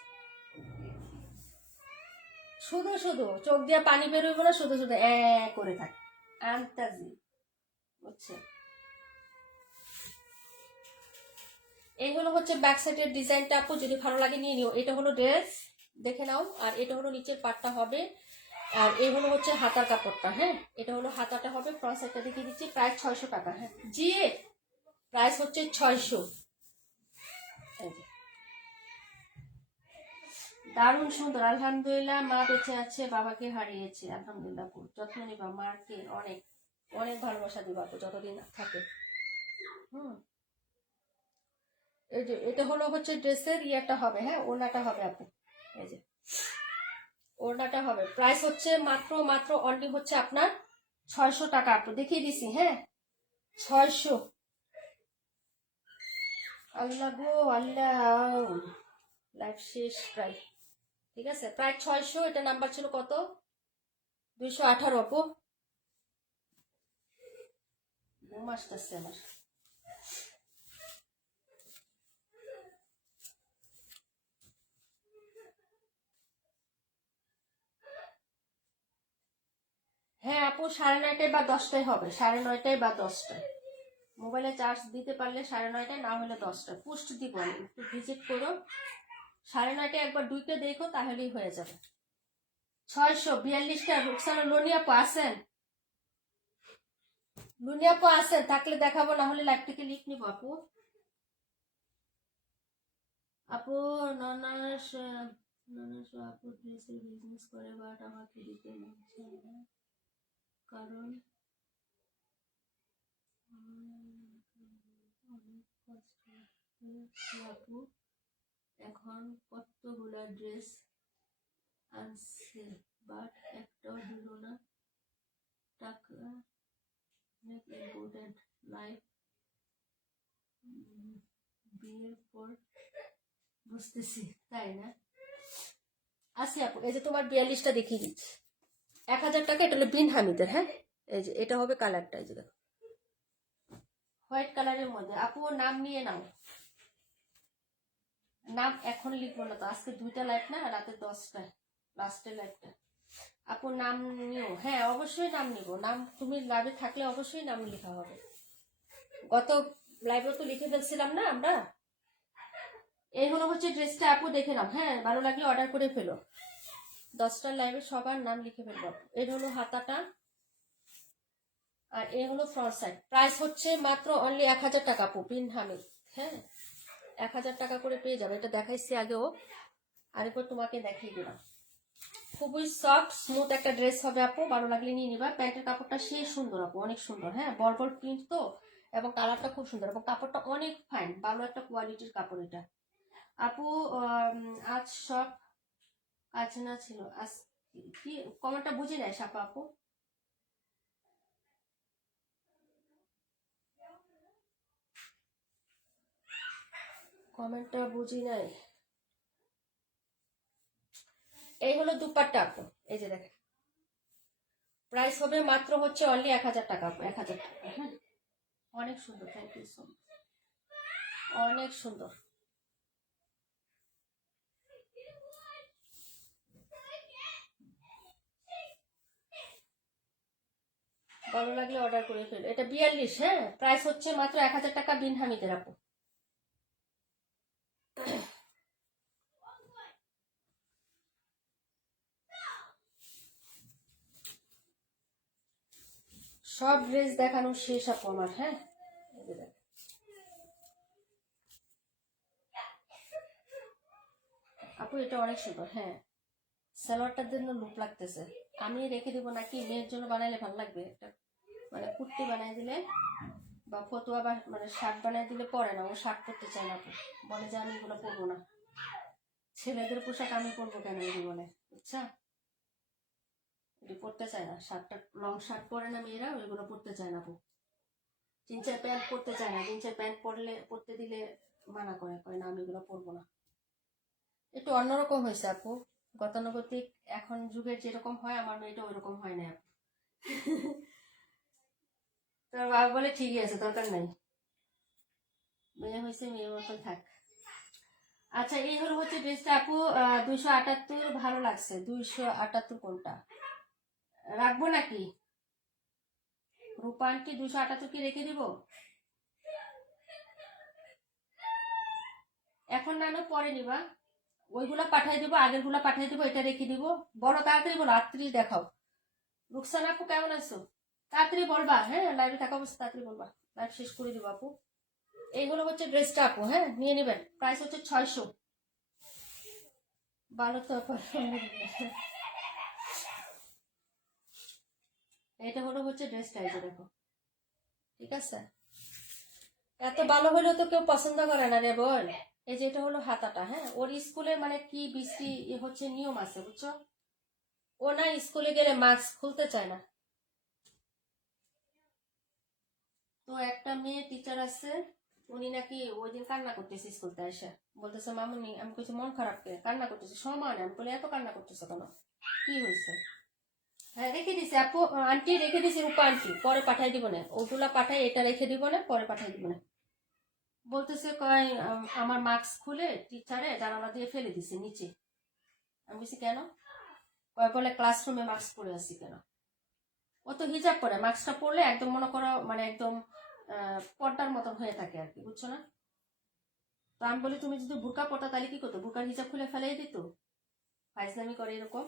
শুধু শুধু চোখ দিয়ে পানি বেরোইব না, শুধু শুধু করে থাকে আন্তাজি, বুঝছে? এই হলো হচ্ছে ব্যাক সাইডের ডিজাইনটা আপু, যদি ভালো লাগে নিয়ে নিও। এটা হলো ড্রেস, দেখে নাও, আর এটা হলো নিচের পাটটা হবে, আর এই হলো হচ্ছে হাতার কাপড়টা, হ্যাঁ এটা হলো হাতাটা হবে, ফ্রন্ট সাইডটা দেখিয়ে দিচ্ছি, প্রাইস 600 টাকা, হ্যাঁ জি প্রাইস হচ্ছে 600। দারুণ সুন্দর, আলহামদুলিল্লাহ, মা বেঁচে আছে, বাবাকে হারিয়েছে, আলহামদুলিল্লাহ। যত্ন নিবা মাকে, অনেক অনেক ভালোবাসা দিবা যতদিন থাকে। হুম, এই যে এটা হলো হচ্ছে ড্রেসের ইয়েটা হবে, হ্যাঁ ওড়নাটা হবে আপু, এই যে ওড়নাটা হবে। প্রাইস হচ্ছে মাত্র মাত্র অনলি হচ্ছে আপনার 600 টাকা আপু, দেখিয়ে দিছি, হ্যাঁ 600। আল্লাহ গো আল্লাহ, লাইফ শেষ প্রায়, ঠিক আছে প্রায় 600। এটা নাম্বার ছিল কত? 218 আপু। ঘুম আসতেছে আমার। হ্যাঁ আপু, 9:30টায় বা 10টায় হবে, 9:30টায় বা 10টায়। মোবাইলে চার্জ দিতে পারলে 9:30টায়, না হলে 10টায় পোস্ট দিব, আমি একটু ভিজিট করো, 9:30টায় একবার ডুইকে দেখো, তাহলেই হয়ে যাবে। 642টা। রুকসানা লোনি আপু আছেন? লোনি আপু আছেন? থাকলে দেখাবো, না হলে লাইভ থেকে লিখ নিবো আপু। আপু ননাস আপু ড্রেসের বিজনেস করে, বাট আমাকে দিতে মানছে না। কারণ অনেক কষ্ট হচ্ছে আপু, এখন কতগুলা ড্রেস আনছে বাট একটাও দিল না। টাকা অনেক ইম্পর্টেন্ট, লাইফ বিয়ের পর বুঝতেছি, তাই না? আচ্ছা আপু, এই যে তোমার 42টা দেখিয়ে দিচ্ছি, 1000 টাকা। এটা হলো বিন হামিদের, হ্যাঁ। এই যে এটা হবে কালারটা, এই যে দেখো হোয়াইট কালারের মধ্যে। আপু নাম নিয়ে নাও, নাম এখন লিখবো না তো, আজকে 2টা লাইভ না, রাতে 10টায় লাস্টের লাইভটা। আপু নাম নিও, হ্যাঁ অবশ্যই নাম নিব। নাম তুমি লাইভে থাকলে অবশ্যই নাম লেখা হবে। গত লাইভে তো লিখে ফেলছিলাম না আমরা। এই হলো হচ্ছে ড্রেসটা, আপু দেখে নাও, হ্যাঁ ভালো লাগলে অর্ডার করে ফেলো। 10টার লাইভে সবার নাম লিখে ফেলবো। এর হলো হাতাটা, আর এই হলো ফ্রন্ট সাইড। প্রাইস হচ্ছে মাত্র অনলি 1000 টাকা আপু, বিন হামিদ, হ্যাঁ 1000 টাকা করে পেয়ে যাবে। এটা দেখাইছি আগেও, আরেকবার তোমাকে দেখিয়ে দিলাম। খুবই সফট স্মুথ একটা ড্রেস হবে আপু, ভালো লাগলে নিয়ে নিবা। প্যান্টের কাপড়টা সেই সুন্দর আপু, অনেক সুন্দর, হ্যাঁ বল বল প্রিন্ট তো, এবং কালারটা খুব সুন্দর, এবং কাপড়টা অনেক ফাইন, ভালো একটা কোয়ালিটির কাপড় এটা আপু। আজ সব কাজ না ছিল, আজ কি কমেন্টটা বুঝে নেয় সাপা আপু। কমেন্টটা বুঝি নাই। এই হলো দুপাট্টা আপু, এই যে দেখেন, প্রাইস হবে মাত্র হচ্ছে অনলি 1000 টাকা আপু, 1000 টাকা, হ্যাঁ অনেক সুন্দর, থ্যাংক ইউ সো মাচ, অনেক সুন্দর। ভালো লাগলে অর্ডার করে ফেল। এটা 42, হ্যাঁ প্রাইস হচ্ছে মাত্র 1000 টাকা, বিন হামিদের আপু। সব ড্রেস দেখানো শেষ আপু আমার, হ্যাঁ আপু এটা অনেক সুন্দর, হ্যাঁ সালোয়ারটার জন্য লুক লাগতেছে। আমি রেখে দিব নাকি, মেয়ের জন্য বানাইলে ভালো লাগবে একটা, মানে কুর্তি বানাই দিলে বা ফতুয়া বা মানে শার্ট বানাই দিলে পরে না, ও শার্ট পরতে চায় না আপু, বলে যে আমি এগুলো পরবো না। ছেলেদের পোশাক আমি পরবো কেন এই জীবনে, বুঝছা? এটি পরতে চায় না, শার্টটা লং শার্ট পরে না মেয়েরা, ওইগুলো পরতে চায় না আপু। জিন্সের প্যান্ট পরতে চায় না, জিন্সের প্যান্ট পরতে দিলে মানা করে, কয় না আমি এগুলো পরবো না। একটু অন্যরকম হয়েছে আপু, গতানুগতিক এখন যুগের যেরকম হয়, আমার মেয়েটা ওইরকম হয় না আপু। তোর বাবা বলে ঠিকই আছে, দরকার নাই, মেয়ে হয়েছে মেয়ের মতন থাক। আচ্ছা এই হলো হচ্ছে ড্রেসটা আপু, 278 ভালো লাগছে। 278 কোনটা রাখবো নাকি রূপা আন্টি? 278 কি রেখে দিব এখন? না না পরে নিবা, ওইগুলা পাঠাই দিব, আগের গুলা পাঠাই দিব, এটা রেখে দিব। বলো তাড়াতাড়ি বলো, রাত্রি দেখাও। রুকসানা আপু কেমন আছো? তাড়াতাড়ি বলবা, হ্যাঁ লাইভে থাকা অবস্থা তাড়াতাড়ি বলবা, লাইভ শেষ করে দিব আপু। এইগুলো হচ্ছে ড্রেসটা আপু, হ্যাঁ নিয়ে নেবেন, প্রাইস হচ্ছে 600। ভালো তো আপু, এটা হলো হচ্ছে ড্রেসটা, এই যে দেখো, ঠিক আছে। এত ভালো হলেও তো কেউ পছন্দ করে না রে বল। এই যে এটা হলো হাতাটা, হ্যাঁ ওর স্কুলে মানে কি বৃষ্টি হচ্ছে নিয়ম আছে বুঝছো, ও না স্কুলে গেলে মাস্ক খুলতে চায় না। তো একটা মেয়ে টিচার আছে, উনি নাকি ওই দিন কান্না করতেছে স্কুলতে এসে, বলতেছে মামুনি, আমি কিছু মন খারাপ করে কান্না করতেছে, সময় নেই। আমি বলে এত কান্না করতেছে কেন, কি হয়েছে? হ্যাঁ রেখে দিছে আপু, আন্টি রেখে দিছে, রূপা আন্টি পরে পাঠাই দিব না, ওগুলা পাঠাই, এটা রেখে দিব না, পরে পাঠাই দিব না। বলতেছে কয় আমার মাস্ক খুলে টিচারে জানালা দিয়ে ফেলে দিছে নিচে। আমি বলছি কেন? কয় বলে ক্লাসরুমে মাস্ক পরে আছি কেন। ও তো হিজাব পরে, মাস্কটা পরলে একদম মনে করো মানে একদম পর্দার মতন হয়ে থাকে আর কি, বুঝছো না? তো আমি বলি তুমি যদি বোরকা পরতা তাহলে কি করতো, বোরকার হিজাব খুলে ফেলাই দিত, ফাইজলামি করে এরকম।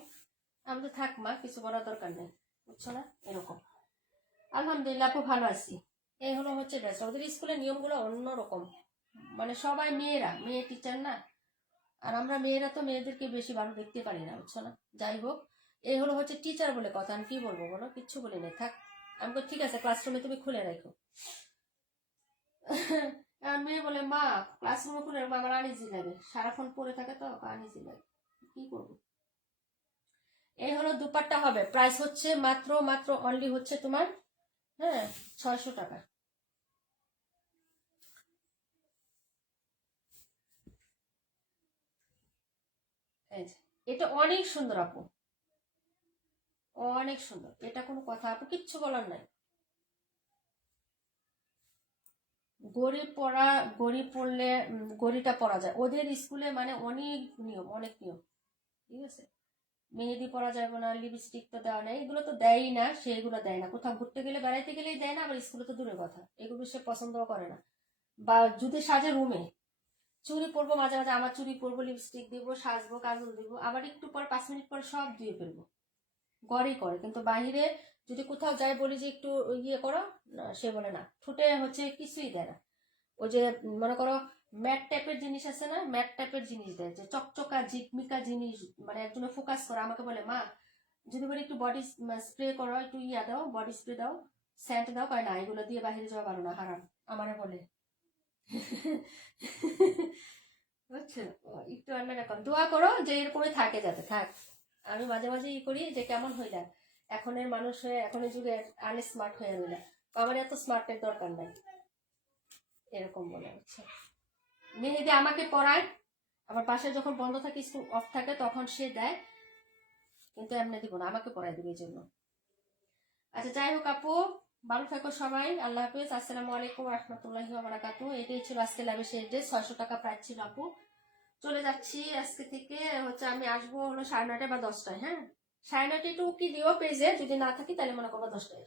আমি তো থাক মা, কিছু বলার দরকার নেই, বুঝছো না এরকম। আলহামদুলিল্লাহ আপু ভালো আছি। এই হলো হচ্ছে ড্রেস, ওদের স্কুলের নিয়মগুলো অন্যরকম, মানে সবাই মেয়েরা, মেয়ে টিচার না, আর আমরা মেয়েরা তো মেয়েদেরকে বেশি ভালো দেখতে পারি না, বুঝছো না। যাই হোক, এই হলো হচ্ছে টিচার বলে কথা, আমি কি বলবো বলো, কিচ্ছু বলি না, থাক। আমি বলি, ঠিক আছে ক্লাসরুমে তুমি খুলে রাখো। আর মেয়ে বলে মা ক্লাসরুমে খুলে রাখবো, আমার আনিজি লাগে, সারাক্ষণ পড়ে থাকে তো আনিজি লাগে, কি করবো। এই হলো দুপাট্টা হবে, প্রাইস হচ্ছে মাত্র মাত্র অনলি হচ্ছে তোমার, হ্যাঁ, 600 টাকা। এই যে, এটা অনেক সুন্দর আপু, অনেক সুন্দর, এটা কোনো কথা আপু, কিচ্ছু বলার নাই। গড়ি পড়া, গড়ি পড়লে গড়িটা পরা যায় ওদের স্কুলে, মানে অনেক নিয়ম, অনেক নিয়ম, ঠিক আছে। মেহেদি পরা যাবে না, লিপস্টিক তো দেওয়া নেই, এগুলো তো দেয়ই না, সেগুলো দেয় না, কোথাও ঘুরতে গেলে বেড়াইতে গেলেই দেয় না, আবার স্কুলে তো দূরের কথা, এগুলো সে পছন্দও করে না। বা যদি সাজে রুমে, চুড়ি পরবো মাঝে মাঝে, আমার চুড়ি পরবো, লিপস্টিক দিব, সাজবো, কাজল দিব, আবার একটু পর 5 মিনিট পর সব দিয়ে ফেলবো, গড়ই করে। কিন্তু বাহিরে যদি কোথাও যাই বলি যে একটু ইয়ে করো, না, সে বলে না, ঠুটে হচ্ছে কিছুই দেয় না। ওই যে মনে করো ম্যাট টাইপের জিনিস আছে না, ম্যাট টাইপের জিনিস দেয়, যে চকচকা ঝিকমিকা জিনিস, মানে একজনে ফোকাস করে, আমাকে বলে মা যদি বলি একটু বডি স্প্রে করো, একটু ইয়া দাও, বডি স্প্রে দাও, স্যান্ট দাও, কয় না এগুলো দিয়ে বাইরে যাওয়া ভালো না, হারাম, আমারে বলে। বুঝছো, একটু অন্যরকম দোয়া করো যে এরকমই থাকে, যাতে থাক। আমি মাঝে মাঝে ই করি যে কেমন হইলা, এখনের মানুষ হয়ে, এখনের যুগে আনস্মার্ট হয়ে রইলা, আমার এত স্মার্টের দরকার নাই, এরকম বলে, বুঝছো। মেহেদি আমাকে পড়ায়, আমার বাসায় যখন বন্ধ থাকে, স্কুল অফ থাকে, তখন সে দেয়, কিন্তু এমনি দিব না, আমাকে পড়ায় দিবে এই জন্য। আচ্ছা যাই হোক আপু, ভালো থাকো সবাই, আল্লাহ হাফিজ, আসসালামু আলাইকুম রহমতুল্লাহি ওয়া বারাকাতুহু। এটাই ছিল আজকে লাভে শেষ ডে, 600 টাকা প্রাইস ছিল আপু। চলে যাচ্ছি আজকে থেকে, হচ্ছে আমি আসবো হলো 9:30 বা 10টায়, হ্যাঁ, 9:30 একটু কি দিও পেজে, যদি না থাকি তাহলে মনে করবো 10টায়।